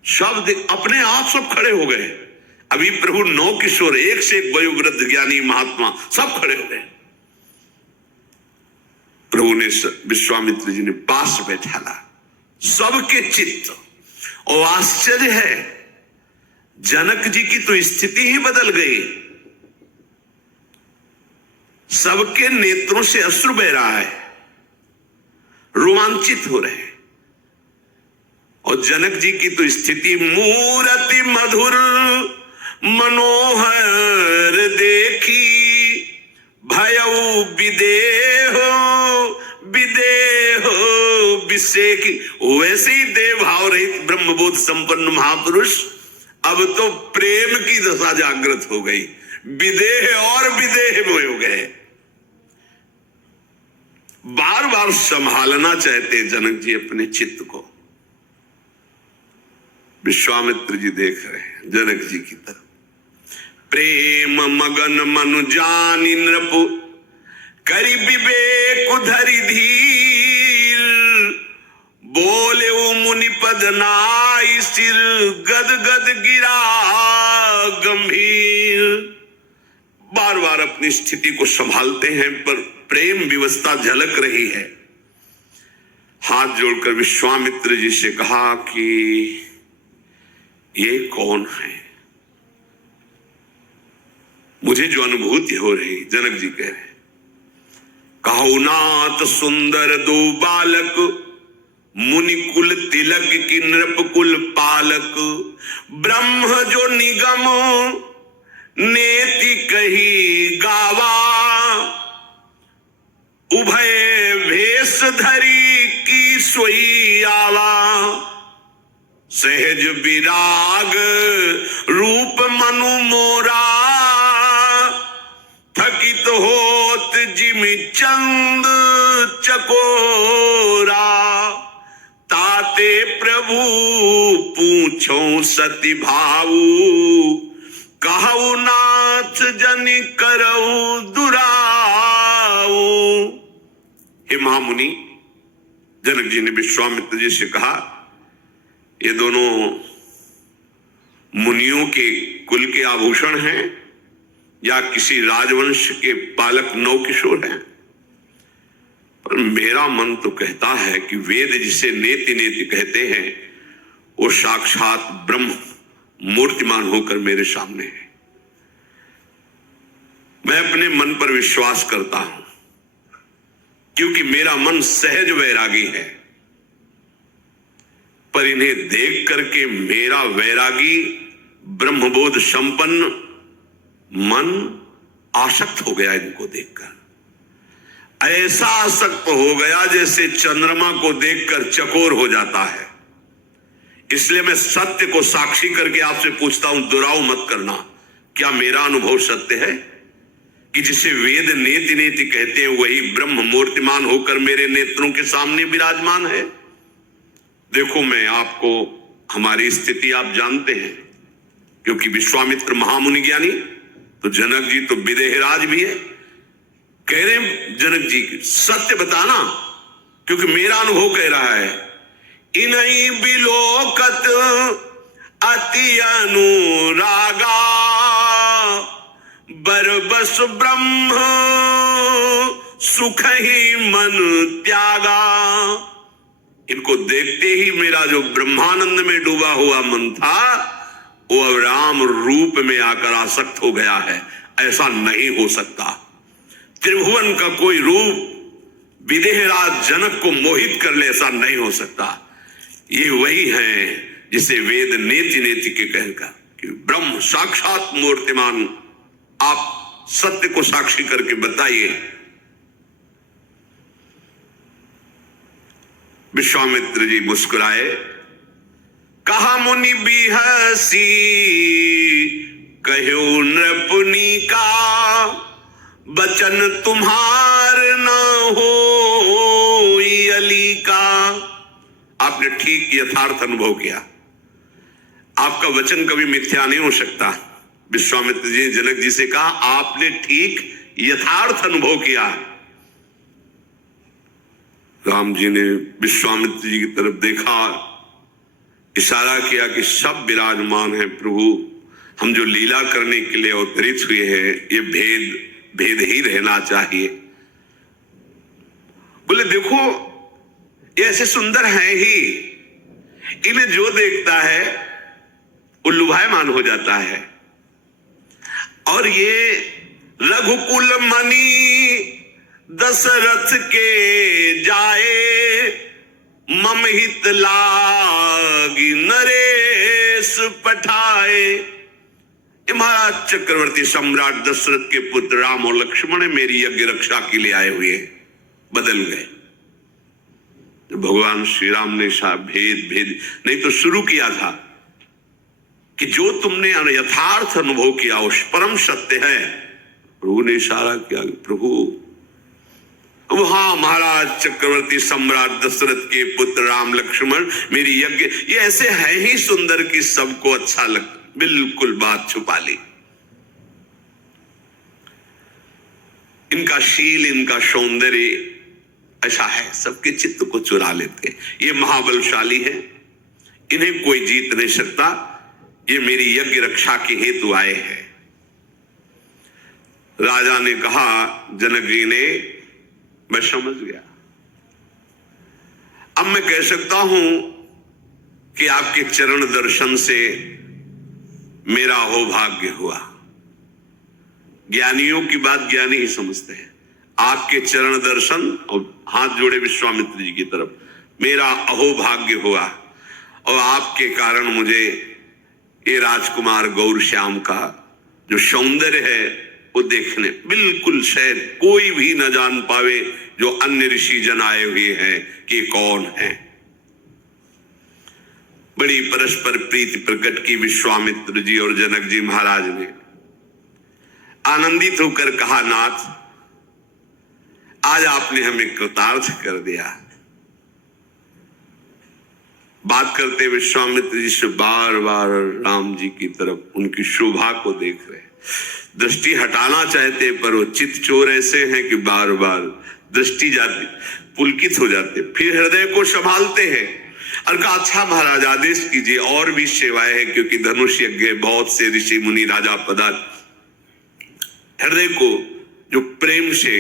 सब अपने आप सब खड़े हो गए। अभी प्रभु 9 किशोर, एक से एक वयोवृद्ध ज्ञानी महात्मा सब खड़े हो गए। प्रभु ने विश्वामित्र जी ने पास बैठाला, सबके चित्त। और आश्चर्य है, जनक जी की तो स्थिति ही बदल गई। सबके नेत्रों से अश्रु बह रहा है, रोमांचित हो रहे हैं। और जनक जी की तो स्थिति, मूरति मधुर मनोहर देखी, भयउ विदेहो विदेहो विषेकी। वैसे ही देव भाव रहित ब्रह्मबोध संपन्न महापुरुष अब तो प्रेम की दशा जागृत हो गई, विदेह और विदेह में हो गए। बार बार संभालना चाहते जनक जी अपने चित्त को। विश्वामित्र जी देख रहे हैं जनक जी की तरफ। प्रेम मगन मनु जानि नृप, करि विवेक धरि धीर। बोले ओ मुनि पद नाई, सिर गद गद गिरा गंभीर। बार बार अपनी स्थिति को संभालते हैं, पर प्रेम विवस्था झलक रही है। हाथ जोड़कर विश्वामित्र जी से कहा कि ये कौन है? मुझे जो अनुभूति हो रही, जनक जी कह रहे, कहो नाथ सुंदर दो बालक, मुनि कुल तिलक की नृप कुल पालक। ब्रह्म जो निगम नेति कही गावा, उभय भेष धरी की सोई आवा। सहज विराग रूप मनु मोरा, थकित होत जिमि चंद चकोरा। ताते प्रभु पूछो सति भाऊ, कहु नाथ जनि करऊ दुराऊ। हे महामुनि, जनक जी ने विश्वामित्र जी से कहा, ये दोनों मुनियों के कुल के आभूषण हैं या किसी राजवंश के पालक 9 किशोर हैं? पर मेरा मन तो कहता है कि वेद जिसे नेति नेति कहते हैं, वो साक्षात ब्रह्म मूर्तिमान होकर मेरे सामने है। मैं अपने मन पर विश्वास करता हूं क्योंकि मेरा मन सहज वैरागी है, पर इन्हें देख करके मेरा वैरागी ब्रह्मबोध संपन्न मन आसक्त हो गया। इनको देखकर ऐसा आसक्त हो गया जैसे चंद्रमा को देखकर चकोर हो जाता है। इसलिए मैं सत्य को साक्षी करके आपसे पूछता हूं, दुराव मत करना, क्या मेरा अनुभव सत्य है कि जिसे वेद नेति नेति कहते हैं वही ब्रह्म मूर्तिमान होकर मेरे नेत्रों के सामने विराजमान है? देखो, मैं आपको, हमारी स्थिति आप जानते हैं, क्योंकि विश्वामित्र महामुनि ज्ञानी, तो जनक जी तो विदेहराज भी है। कह रहे जनक जी सत्य बताना, क्योंकि मेरा अनुभव कह रहा है, इन्हीं बिलोकत अति अनुरागा बरबस ब्रह्म सुख ही मन त्यागा। इनको देखते ही मेरा जो ब्रह्मानंद में डूबा हुआ मन था वो अब राम रूप में आकर आसक्त हो गया है। ऐसा नहीं हो सकता। त्रिभुवन का कोई रूप विदेहराज जनक को मोहित कर ले, ऐसा नहीं हो सकता। ये वही है जिसे वेद नेति नेति के कहकर कि ब्रह्म साक्षात मूर्तिमान। आप सत्य को साक्षी करके बताइए। विश्वामित्र जी मुस्कुराए, कहा मुनि बिहसी कहो नृपुनि का, बचन तुम्हार न हो अली का। आपने ठीक यथार्थ अनुभव किया, आपका वचन कभी मिथ्या नहीं हो सकता। विश्वामित्र जी ने जनक जी से कहा, आपने ठीक यथार्थ अनुभव किया। राम जी ने विश्वामित्र जी की तरफ देखा, इशारा किया कि सब विराजमान है प्रभु, हम जो लीला करने के लिए अवतरित हुए हैं ये भेद ही रहना चाहिए। बोले देखो ये ऐसे सुंदर है ही, इन्हें जो देखता है वो लुभायमान हो जाता है। और ये रघुकुल मणि दशरथ के जाए, मम हित लागी नरेश पठाए। महाराज चक्रवर्ती सम्राट दशरथ के पुत्र राम और लक्ष्मण मेरी यज्ञ रक्षा के लिए आए हुए बदल गए। भगवान श्री राम ने भेद नहीं तो शुरू किया था कि जो तुमने यथार्थ अनुभव किया वो परम सत्य है। प्रभु ने इशारा किया, प्रभु वहां महाराज चक्रवर्ती सम्राट दशरथ के पुत्र राम लक्ष्मण मेरी यज्ञ, ये ऐसे है ही सुंदर कि सबको अच्छा लग, बिल्कुल बात छुपा ली। इनका शील, इनका सौंदर्य ऐसा है, सबके चित्त को चुरा लेते। ये महाबलशाली है, इन्हें कोई जीत नहीं सकता। ये मेरी यज्ञ रक्षा के हेतु आए हैं। राजा ने कहा, जनक जी ने, मैं समझ गया, अब मैं कह सकता हूं कि आपके चरण दर्शन से मेरा अहोभाग्य हुआ। ज्ञानियों की बात ज्ञानी ही समझते हैं। आपके चरण दर्शन, और हाथ जोड़े विश्वामित्र जी की तरफ, मेरा अहोभाग्य हुआ और आपके कारण मुझे ये राजकुमार गौर श्याम का जो सौंदर्य है वो देखने, बिल्कुल शायद कोई भी न जान पावे जो अन्य ऋषि जन आए हुए हैं कि कौन है। बड़ी परस्पर प्रीति प्रकट की विश्वामित्र जी और जनक जी महाराज ने। आनंदित होकर कहा, नाथ आज आपने हमें कृतार्थ कर दिया। बात करते विश्वामित्र जी से बार बार राम जी की तरफ, उनकी शोभा को देख रहे, दृष्टि हटाना चाहते पर वो चित्त चोर ऐसे हैं कि बार बार दृष्टि जाती, पुलकित हो जाते, फिर हृदय को संभालते हैं और कहा, अच्छा महाराज आदेश कीजिए, और भी सेवाएं हैं, क्योंकि धनुष यज्ञ बहुत से ऋषि मुनि राजा पदार्थ। हृदय को जो प्रेम से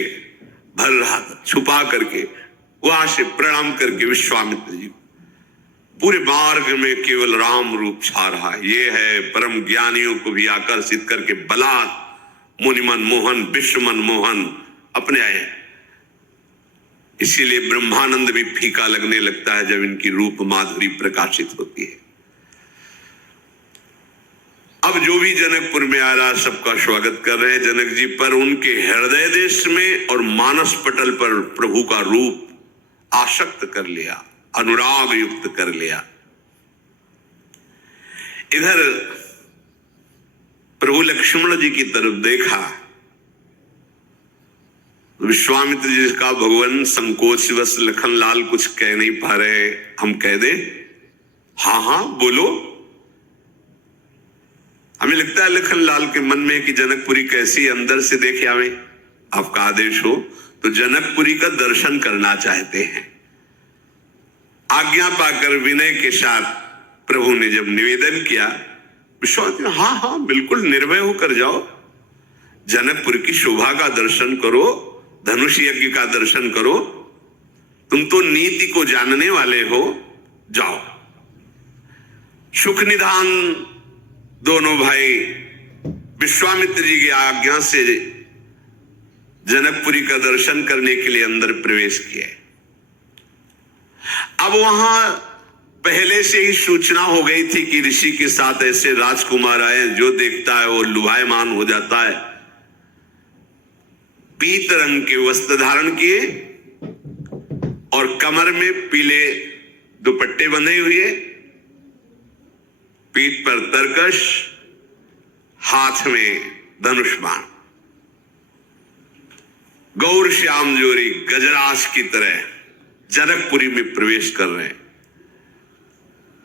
भर रहा था, छुपा करके वहां से प्रणाम करके विश्वामित्र जी, पूरे मार्ग में केवल राम रूप छा रहा है। ये है परम ज्ञानियों को भी आकर्षित करके बलात् मुनि मनमोहन, विश्व मनमोहन अपने आए। इसीलिए ब्रह्मानंद भी फीका लगने लगता है जब इनकी रूप माधुरी प्रकाशित होती है। अब जो भी जनकपुर में आ रहा सबका स्वागत कर रहे हैं जनक जी, पर उनके हृदय देश में और मानस पटल पर प्रभु का रूप आसक्त कर लिया, अनुराग युक्त कर लिया। इधर प्रभु लक्ष्मण जी की तरफ देखा, विश्वामित्र जी का भगवान संकोचवश लखनलाल कुछ कह नहीं पा रहे, हम कह दे? हाँ हाँ बोलो। हमें लगता है लखनलाल के मन में कि जनकपुरी कैसी, अंदर से देखे हमें, आपका आदेश हो तो जनकपुरी का दर्शन करना चाहते हैं। आज्ञा पाकर विनय के साथ प्रभु ने जब निवेदन किया, विश्वामित्र हाँ हाँ बिल्कुल निर्भय होकर जाओ, जनकपुर की शोभा का दर्शन करो, धनुष यज्ञ का दर्शन करो, तुम तो नीति को जानने वाले हो, जाओ। सुख निधान दोनों भाई विश्वामित्र जी की आज्ञा से जनकपुरी का दर्शन करने के लिए अंदर प्रवेश किए। अब वहां पहले से ही सूचना हो गई थी कि ऋषि के साथ ऐसे राजकुमार आए, जो देखता है वो लुभायमान हो जाता है। पीत रंग के वस्त्र धारण किए और कमर में पीले दुपट्टे बंधे हुए, पीठ पर तरकश, हाथ में धनुष बाण, गौर श्याम जोरी गजराज की तरह जनकपुरी में प्रवेश कर रहे हैं।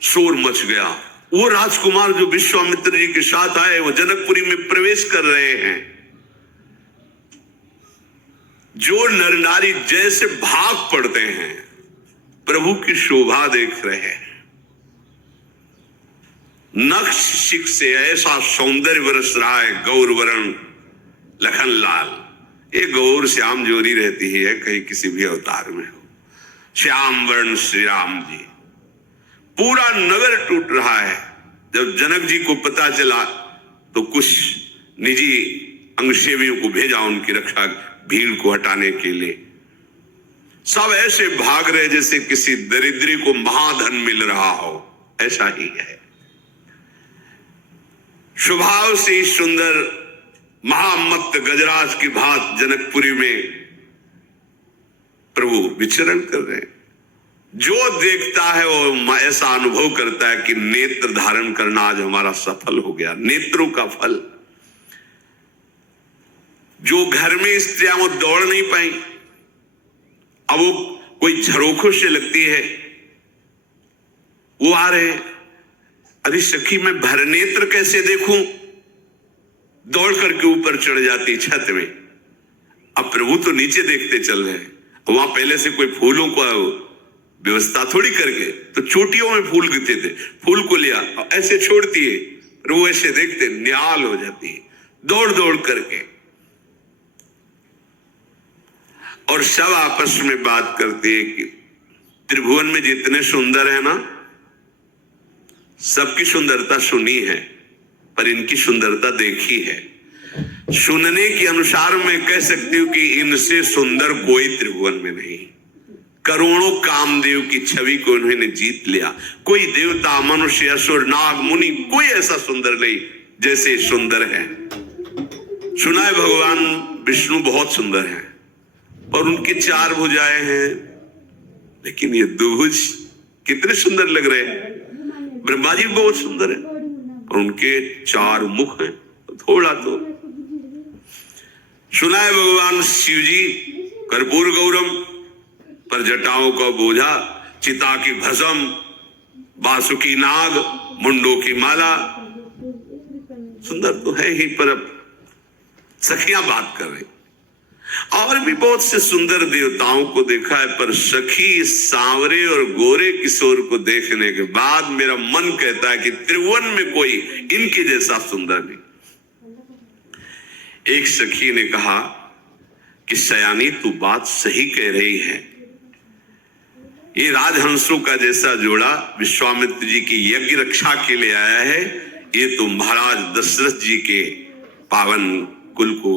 शोर मच गया। वो राजकुमार जो विश्वामित्र जी के साथ आए वो जनकपुरी में प्रवेश कर रहे हैं। जो नर नारी जैसे भाग पड़ते हैं, प्रभु की शोभा देख रहे हैं। नक्श शिख से ऐसा सौंदर्य बरस रहा है गौर वर्ण लखनलाल। ये गौर श्याम जोरी रहती है, कहीं किसी भी अवतार में हो। श्याम वर्ण श्री राम जी, पूरा नगर टूट रहा है। जब जनक जी को पता चला तो कुछ निजी अंगसेवियों को भेजा उनकी रक्षा, भीड़ को हटाने के लिए। सब ऐसे भाग रहे जैसे किसी दरिद्री को महाधन मिल रहा हो, ऐसा ही है। स्वभाव से सुंदर महामत्त गजराज की भात जनकपुरी में प्रभु विचरण कर रहे हैं। जो देखता है वो ऐसा अनुभव करता है कि नेत्र धारण करना आज हमारा सफल हो गया, नेत्रों का फल। जो घर में स्त्रियां वो दौड़ नहीं पाई, अब वो कोई झरोखों से लगती है, वो आ रहे, अरे सखी मैं भर नेत्र कैसे देखूं, दौड़ करके ऊपर चढ़ जाती छत में। अब प्रभु तो नीचे देखते चल रहे हैं, वहां पहले से कोई फूलों को व्यवस्था थोड़ी करके, तो चोटियों में फूल गिरते थे, फूल को लिया ऐसे छोड़ती है, प्रभु ऐसे देखते निहाल हो जाती है दौड़ दौड़ करके। और सब आपस में बात करते हैं कि त्रिभुवन में जितने सुंदर है ना, सबकी सुंदरता सुनी है पर इनकी सुंदरता देखी है। सुनने के अनुसार मैं कह सकती हूं कि इनसे सुंदर कोई त्रिभुवन में नहीं। करोड़ों कामदेव की छवि को उन्होंने जीत लिया। कोई देवता, मनुष्य, असुर, नाग, मुनि, कोई ऐसा सुंदर नहीं जैसे सुंदर है। सुना है भगवान विष्णु बहुत सुंदर हैं और उनकी 4 भुजाएं हैं, लेकिन ये दुभुज कितने सुंदर लग रहे हैं। ब्रह्मा जी बहुत सुंदर है और उनके 4 मुख हैं, थोड़ा तो। सुना है भगवान शिव जी कर्पूर गौरम, पर जटाओं का बोझा, चिता की भस्म, बासुकी नाग, मुंडों की माला। सुंदर तो है ही, पर अब सखियां बात कर रही। और भी बहुत से सुंदर देवताओं को देखा है, पर सखी सांवरे और गोरे किशोर को देखने के बाद मेरा मन कहता है कि त्रिभुवन में कोई इनके जैसा सुंदर नहीं। एक सखी ने कहा कि सयानी तू बात सही कह रही है, ये राजहंसों का जैसा जोड़ा विश्वामित्र जी की यज्ञ रक्षा के लिए आया है, ये तो महाराज दशरथ जी के पावन कुल को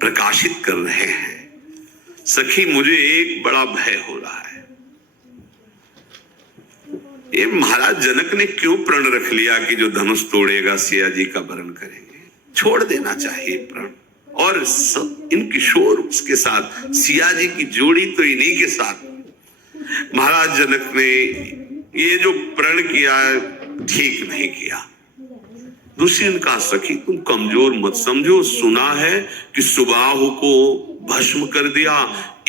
प्रकाशित कर रहे हैं। सखी मुझे एक बड़ा भय हो रहा है, ये महाराज जनक ने क्यों प्रण रख लिया कि जो धनुष तोड़ेगा सिया जी का वरण करेंगे? छोड़ देना चाहिए प्रण। और इन किशोर उसके साथ सिया जी की जोड़ी तो इन्हीं के साथ। महाराज जनक ने ये जो प्रण किया ठीक नहीं किया। दूसरी ने कहा सखी तुम कमजोर मत समझो, सुना है कि सुबाहु को भस्म कर दिया,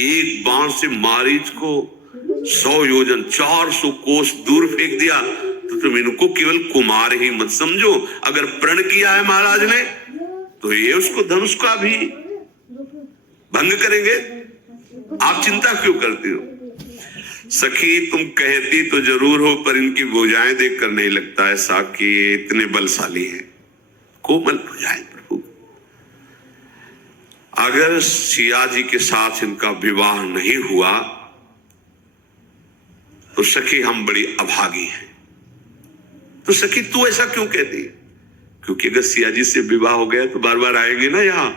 एक बाण से मारीच को 100 योजन 400 कोस दूर फेंक दिया, तो तुम इनको केवल कुमार ही मत समझो। अगर प्रण किया है महाराज ने तो ये उसको धनुष का भी भंग करेंगे, आप चिंता क्यों करती हो? सखी तुम कहती तो जरूर हो, पर इनकी भुजाएं देखकर नहीं लगता ऐसा कि ये इतने बलशाली हैं। कोमल भुजाएं प्रभु। अगर सिया जी के साथ इनका विवाह नहीं हुआ तो सखी हम बड़ी अभागी हैं। तो सखी तू ऐसा क्यों कहती है? क्योंकि अगर सिया जी से विवाह हो गया तो बार बार आएंगे ना यहाँ,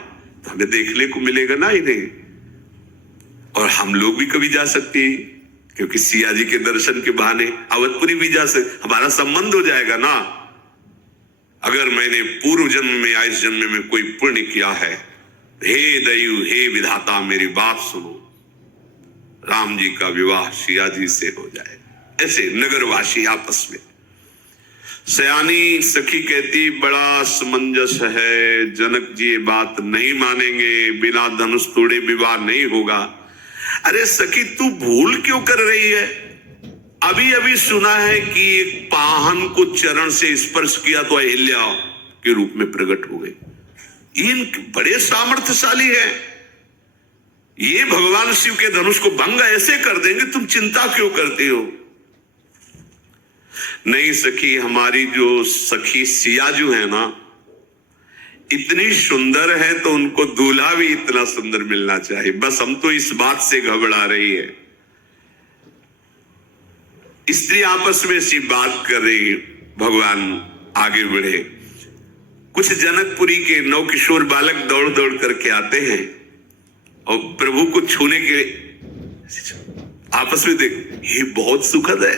तो हमें देखने को मिलेगा ना इन्हें, और हम लोग भी कभी जा सकते हैं, क्योंकि सिया जी के दर्शन के बहाने अवधपुरी भी जा सकते, हमारा संबंध हो जाएगा ना। अगर मैंने पूर्व जन्म में या इस जन्म में कोई पुण्य किया है, हे दयु हे विधाता मेरी बात सुनो, राम जी का विवाह सिया जी से हो जाए। ऐसे नगरवासी आपस में। सयानी सखी कहती बड़ा समंजस है, जनक जी ये बात नहीं मानेंगे, बिना धनुष तोड़े विवाह नहीं होगा। अरे सखी तू भूल क्यों कर रही है? अभी अभी सुना है कि एक पाहन को चरण से स्पर्श किया तो अहिल्या के रूप में प्रकट हो गई। इन बड़े सामर्थ्यशाली है, ये भगवान शिव के धनुष को भंग ऐसे कर देंगे, तुम चिंता क्यों करती हो? नहीं सखी, हमारी जो सखी सिया जो है ना इतनी सुंदर है तो उनको दूल्हा भी इतना सुंदर मिलना चाहिए। बस हम तो इस बात से घबरा रही है। स्त्री आपस में ऐसी बात कर रही, भगवान आगे बढ़े। कुछ जनकपुरी के नवकिशोर बालक दौड़ दौड़ करके आते हैं और प्रभु को छूने के आपस में देख, ये बहुत सुखद है,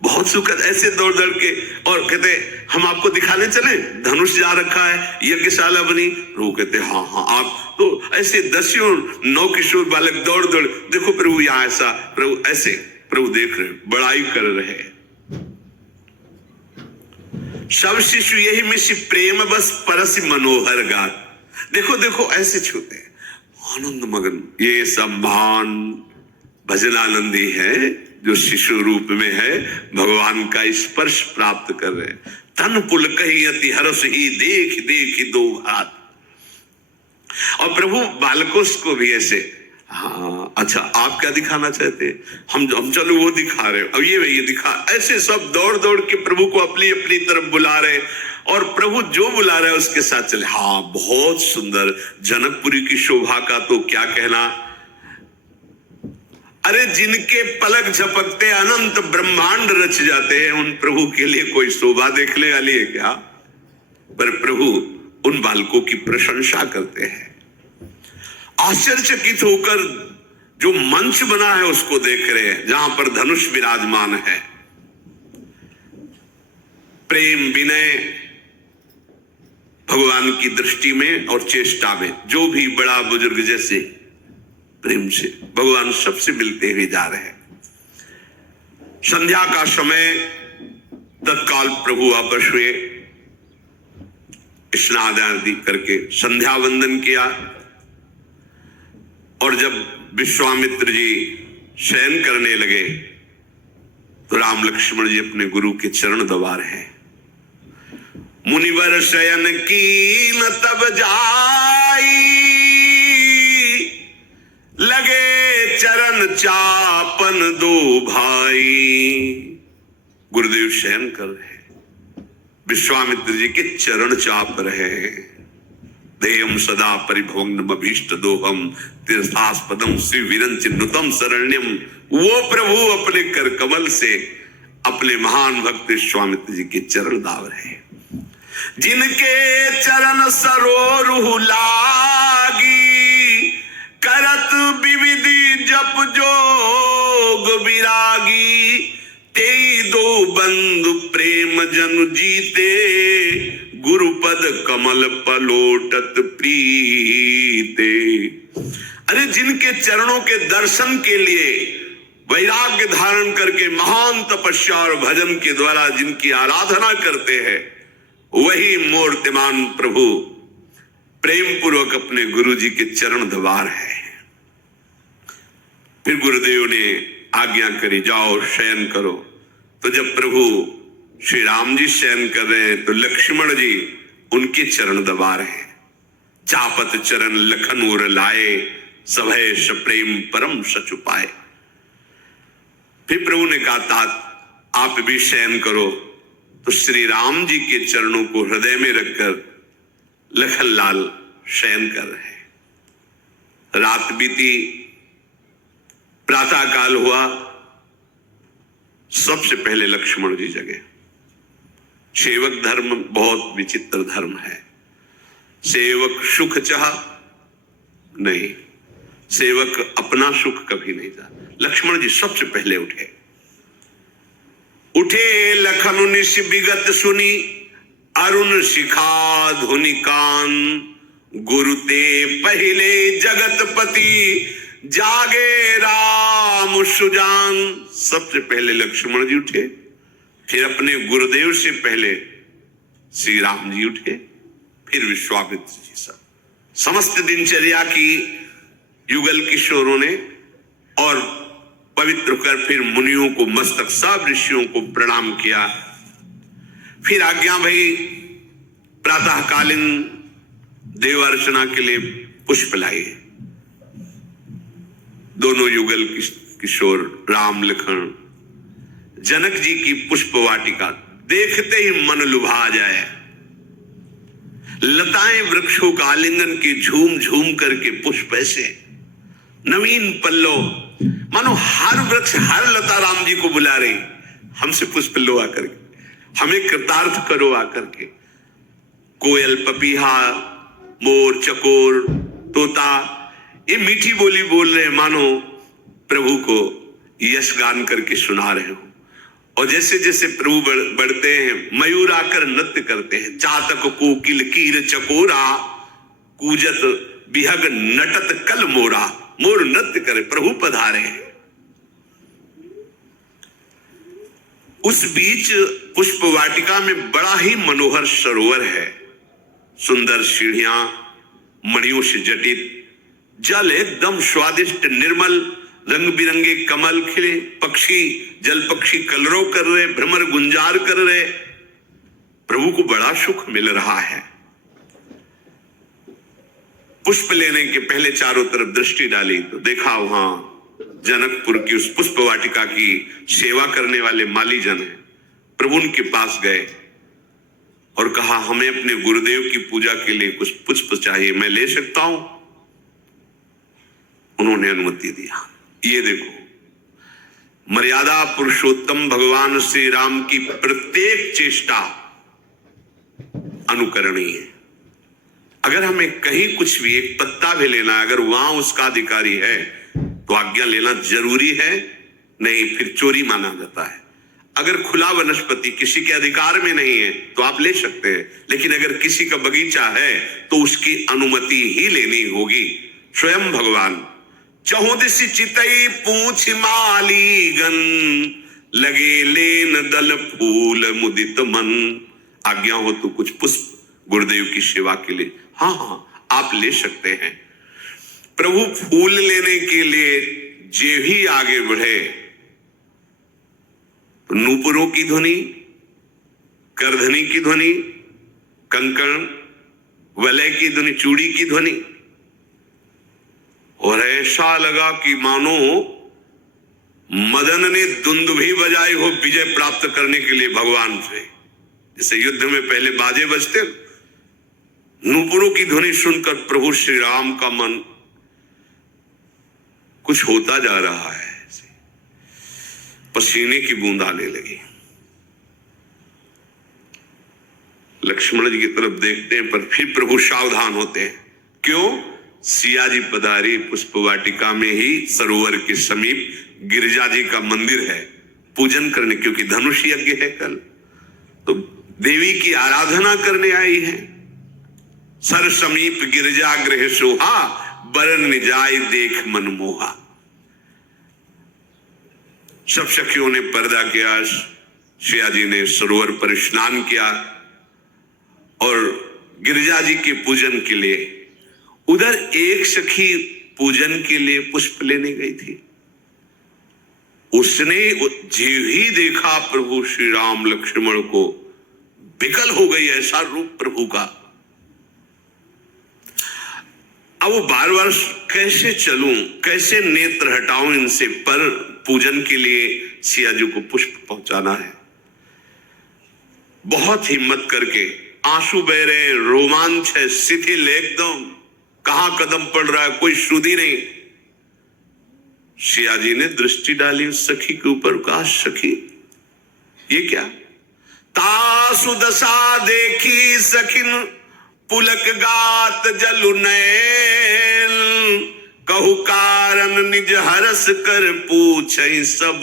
बहुत सुखद, ऐसे दौड़ दौड़ के, और कहते हम आपको दिखाने चले, धनुष जा रखा है, यज्ञशाला बनी। प्रभु कहते हाँ हाँ आप तो ऐसे दसियों नवकिशोर बालक दौड़ दौड़, देखो प्रभु यहाँ ऐसा, प्रभु ऐसे, प्रभु देख रहे, बड़ाई कर रहे। सब शिशु यही मिशी प्रेम बस परस मनोहर गात। देखो देखो ऐसे छूते आनंद मगन। ये सम्मान भजनानंदी है जो शिशु रूप में है, भगवान का स्पर्श प्राप्त कर रहे। तन पुल कही अति हर्ष ही देख देख दो हाथ। और प्रभु बालकों को भी ऐसे, हाँ अच्छा आप क्या दिखाना चाहते हैं, हम चलो वो दिखा रहे, अब ये दिखा, ऐसे सब दौड़ दौड़ के प्रभु को अपनी अपनी तरफ बुला रहे, और प्रभु जो बुला रहे उसके साथ चले। हाँ बहुत सुंदर, जनकपुरी की शोभा का तो क्या कहना। अरे जिनके पलक झपकते अनंत ब्रह्मांड रच जाते हैं, उन प्रभु के लिए कोई शोभा देखने वाली है क्या? पर प्रभु उन बालकों की प्रशंसा करते हैं, आश्चर्यचकित होकर जो मंच बना है उसको देख रहे हैं, जहां पर धनुष विराजमान है। प्रेम विनय भगवान की दृष्टि में और चेष्टा में, जो भी बड़ा बुजुर्ग जैसे प्रेम से भगवान सबसे मिलते हुए जा रहे हैं। संध्या का समय, तत्काल प्रभु वापस हुए, स्नान आदि करके संध्या वंदन किया, और जब विश्वामित्र जी शयन करने लगे तो राम लक्ष्मण जी अपने गुरु के चरण दबा रहे हैं। मुनिवर शयन की न तब जाई, लगे चरण चापन दो भाई। गुरुदेव शयन कर रहे, विश्वामित्र जी के चरण चाप रहे। देयम सदा परिभवग्नम अभीष्ट दोहम तीर्थास्पदम श्रीवीरंचिन्नुतम शरण्यम। वो प्रभु अपने कर कमल से अपने महान भक्त विश्वामित्र जी के चरण दाव रहे। जिनके चरण सरोरुह लागी, करत विविधि जप जोग विरागी, तेई दो बंधु प्रेम जनु जीते, गुरुपद कमल पलोटत प्रीते। अरे जिनके चरणों के दर्शन के लिए वैराग्य धारण करके महान तपस्या और भजन के द्वारा जिनकी आराधना करते हैं, वही मूर्तिमान प्रभु प्रेम पूर्वक अपने गुरु जी के चरण दबा रहे हैं। फिर गुरुदेव ने आज्ञा करी, जाओ शयन करो। तो जब प्रभु श्री राम जी शयन कर रहे हैं तो लक्ष्मण जी उनके चरण दबा रहे हैं। चापत चरण लखन उर लाए, सभय प्रेम परम सच पाए। फिर प्रभु ने कहा, तात आप भी शयन करो। तो श्री राम जी के चरणों को हृदय में रखकर लखनलाल शयन कर रहे हैं। रात बीती, प्रातः काल हुआ, सबसे पहले लक्ष्मण जी जगे। सेवक धर्म बहुत विचित्र धर्म है। सेवक सुख चाह नहीं, सेवक अपना सुख कभी नहीं चाह। लक्ष्मण जी सबसे पहले उठे। लखन निश विगत सुनी, अरुण शिखा धुनि कान, गुरु ते पहले जगतपति, जागे राम सुजान। सबसे पहले लक्ष्मण जी उठे, फिर अपने गुरुदेव से पहले श्री राम जी उठे, फिर विश्वामित्र जी। सब समस्त दिनचर्या की युगल किशोरों ने और पवित्र कर फिर मुनियों को मस्तक, सब ऋषियों को प्रणाम किया। फिर आज्ञा भई, प्रातःकालीन देव अर्चना के लिए पुष्प लाइए। दोनों युगल किशोर राम लखन जनक जी की पुष्प वाटिका देखते ही मन लुभा जाए। लताएं वृक्षों का आलिंगन की झूम झूम करके पुष्प ऐसे नवीन पल्लव, मानो हर वृक्ष हर लता राम जी को बुला रही, हमसे पुष्प लो आकर के, हमें कृतार्थ करो आकर के। कोयल, पपीहा, मोर, चकोर, तोता ये मीठी बोली बोल रहे, मानो प्रभु को यश गान करके सुना रहे हो। और जैसे जैसे प्रभु बढ़ते हैं, मयूर आकर नृत्य करते हैं। चातक कोकिल कीर चकोरा, कूजत बिहग नटत कल मोरा। मोर नृत्य करे, प्रभु पधारे हैं। उस बीच पुष्प वाटिका में बड़ा ही मनोहर सरोवर है। सुंदर सीढ़ियां, मणियों से जटित जल, एकदम स्वादिष्ट निर्मल, रंग बिरंगे कमल खिले, पक्षी, जल पक्षी कलरव कर रहे, भ्रमर गुंजार कर रहे। प्रभु को बड़ा सुख मिल रहा है। पुष्प लेने के पहले चारों तरफ दृष्टि डाली तो देखा वहां जनकपुर की उस पुष्प वाटिका की सेवा करने वाले माली जन है। प्रभु उनके पास गए और कहा, हमें अपने गुरुदेव की पूजा के लिए कुछ पुष्प चाहिए, मैं ले सकता हूं? उन्होंने अनुमति दिया। ये देखो, मर्यादा पुरुषोत्तम भगवान श्री राम की प्रत्येक चेष्टा अनुकरणीय है। अगर हमें कहीं कुछ भी एक पत्ता भी लेना, अगर वहां उसका अधिकारी है तो आज्ञा लेना जरूरी है, नहीं फिर चोरी माना जाता है। अगर खुला वनस्पति किसी के अधिकार में नहीं है तो आप ले सकते हैं, लेकिन अगर किसी का बगीचा है तो उसकी अनुमति ही लेनी होगी। स्वयं भगवान चहुदिश चितई पूछ मालीगन, लगे लेन दल फूल मुदित मन। आज्ञा हो तो कुछ पुष्प गुरुदेव की सेवा के लिए, हाँ हाँ आप ले सकते हैं। प्रभु फूल लेने के लिए जे भी आगे बढ़े तो नूपुरों की ध्वनि, करधनी की ध्वनि, कंकण वलय की ध्वनि, चूड़ी की ध्वनि, और ऐसा लगा कि मानो मदन ने दुंदुभी बजाई हो विजय प्राप्त करने के लिए भगवान से। जैसे युद्ध में पहले बाजे बजते, नूपुरों की ध्वनि सुनकर प्रभु श्री राम का मन कुछ होता जा रहा है, पसीने की बूंद आने लगी। लक्ष्मण जी की तरफ देखते हैं, पर फिर प्रभु सावधान होते हैं। क्यों? सिया जी पधारी पुष्प वाटिका में ही सरोवर के समीप गिरिजा जी का मंदिर है पूजन करने, क्योंकि धनुष यज्ञ है कल, तो देवी की आराधना करने आई है। सर समीप गिरजा गृह सोहा, बरन जाय देख मनमोहा। सब सखियों ने पर्दा किया, सिया जी ने सरोवर पर स्नान किया और गिरिजा जी के पूजन के लिए उधर एक सखी पूजन के लिए पुष्प लेने गई थी। उसने जो ही देखा प्रभु श्री राम लक्ष्मण को, विकल हो गई, ऐसा रूप प्रभु का। अब वो बार बार कैसे चलूं, कैसे नेत्र हटाऊं इनसे, पर पूजन के लिए सिया जी को पुष्प पहुंचाना है। बहुत हिम्मत करके, आंसू बह रहे हैं, रोमांच है, शिथिल एकदम, कहां कदम पड़ रहा है कोई श्रुति नहीं। सिया जी ने दृष्टि डाली उस सखी के ऊपर, कहा सखी ये क्या? तासु दशा देखी सखिन पुलक गात जलु नैन, कहु कारण निज हरस कर पूछै सब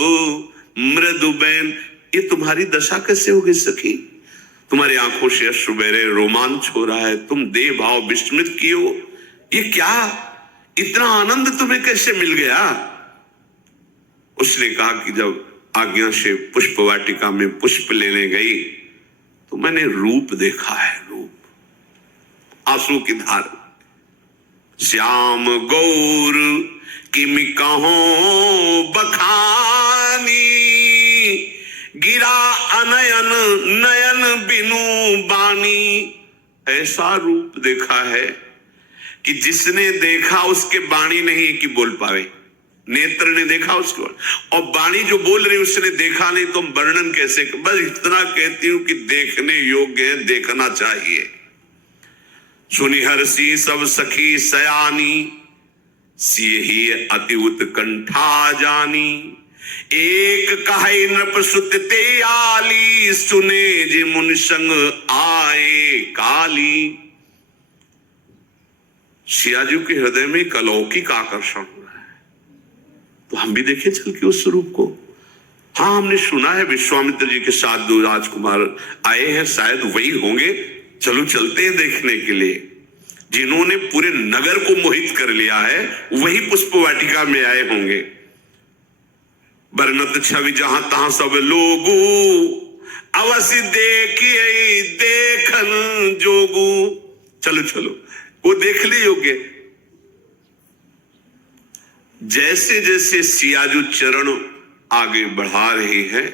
मृदु बैन। ये तुम्हारी दशा कैसे हो गई सखी? तुम्हारी आंखों से अश्रु बह रहे, रोमांच हो रहा है, तुम देह भाव विस्मृत की हो, ये क्या? इतना आनंद तुम्हें कैसे मिल गया? उसने कहा कि जब आज्ञा से पुष्प वाटिका में पुष्प लेने गई तो मैंने रूप देखा है, रूप, आंसू की धार। श्याम गौर किमि कहो बखानी, गिरा अनयन नयन बिनु बानी। ऐसा रूप देखा है कि जिसने देखा उसके वाणी नहीं कि बोल पावे, नेत्र ने देखा उसको, और वाणी जो बोल रही उसने देखा नहीं, तो वर्णन कैसे? बस इतना कहती हूं कि देखने योग्य है, देखना चाहिए। सुनि हर्षी सब सखी सयानी, सिय ही अति उत्कंठा जानी। एक कहे नृपसुत ते आली, सुने जे मुनि संग आए काली। सिया जी के हृदय में एक अलौकिक आकर्षण हो रहा है, तो हम भी देखें चल के उस स्वरूप को। हाँ, हमने सुना है विश्वामित्र जी के साथ 2 राजकुमार आए हैं, शायद वही होंगे, चलो चलते हैं देखने के लिए। जिन्होंने पूरे नगर को मोहित कर लिया है वही पुष्प वाटिका में आए होंगे। बरनत छवि जहां तहां सब लोगू, अवश्य देखिए देखन जोगू। चलो चलो, वो देखने योग्य। जैसे जैसे सियाजू चरण आगे बढ़ा रहे हैं,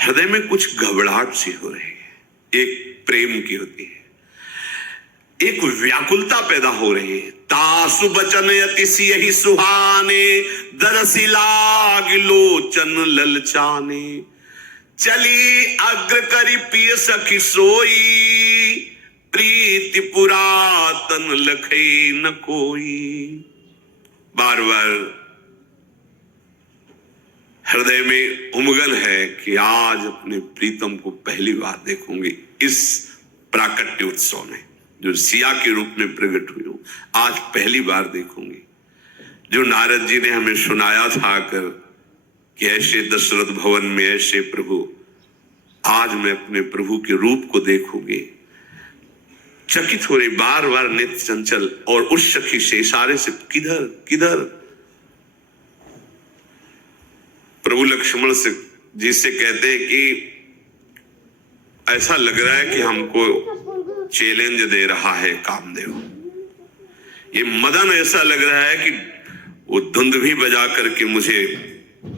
हृदय में कुछ घबराहट सी हो रही है, एक प्रेम की होती है, एक व्याकुलता पैदा हो रही है। तासु बचन अतिशय ही सुहाने, दरसी लाग लोचन ललचाने। चली अग्र करी पिय सखी सोई, प्रीति पुरातन लखे न कोई। बार बार हृदय में उमगन है कि आज अपने प्रीतम को पहली बार देखूंगी इस प्राकट्य उत्सव में, जो सिया के रूप में प्रकट हुई हूं, आज पहली बार देखूंगी। जो नारद जी ने हमें सुनाया था आकर कि ऐसे दशरथ भवन में ऐसे प्रभु, आज मैं अपने प्रभु के रूप को देखूंगी। चकित हो रही, बार बार नेत्र चंचल, और उस सखी से इशारे से किधर किधर। प्रभु लक्ष्मण से जी से कहते हैं कि ऐसा लग रहा है कि हमको चैलेंज दे रहा है कामदेव। ये मदन ऐसा लग रहा है कि वो धुंध भी बजा करके मुझे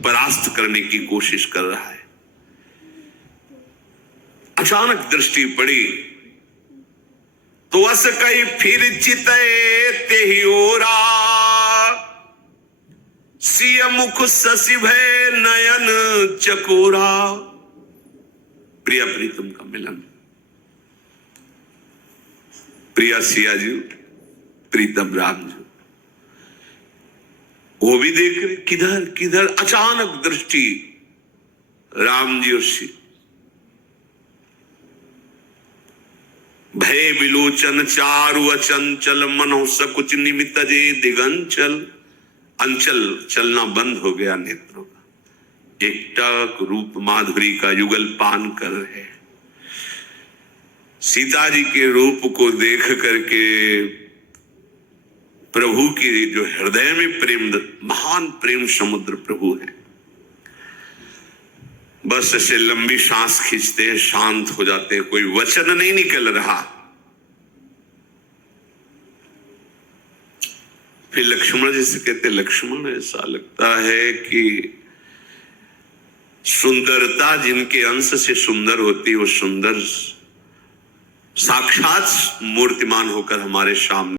परास्त करने की कोशिश कर रहा है। अचानक दृष्टि पड़ी तो अस कई फिर चितए तेहि ओरा, सिय मुख शशि भय नयन चकोरा। प्रिया प्रीतम का मिलन, प्रिया सिया जी, प्रीतम राम जी, वो भी देख रहे किधर किधर। अचानक दृष्टि राम जी और भय विलोचन चारु अचंचल मनो सकुच निमित्त जे दिगंचल। अंचल चलना बंद हो गया नेत्रों का। एकटक रूप माधुरी का युगल पान कर रहे। सीता जी के रूप को देख करके प्रभु के जो हृदय में प्रेम, महान प्रेम समुद्र प्रभु है, बस ऐसे लंबी सांस खींचते हैं, शांत हो जाते हैं, कोई वचन नहीं निकल रहा। फिर लक्ष्मण जी से कहते, लक्ष्मण ऐसा लगता है कि सुंदरता जिनके अंश से सुंदर होती है वो सुंदर साक्षात मूर्तिमान होकर हमारे सामने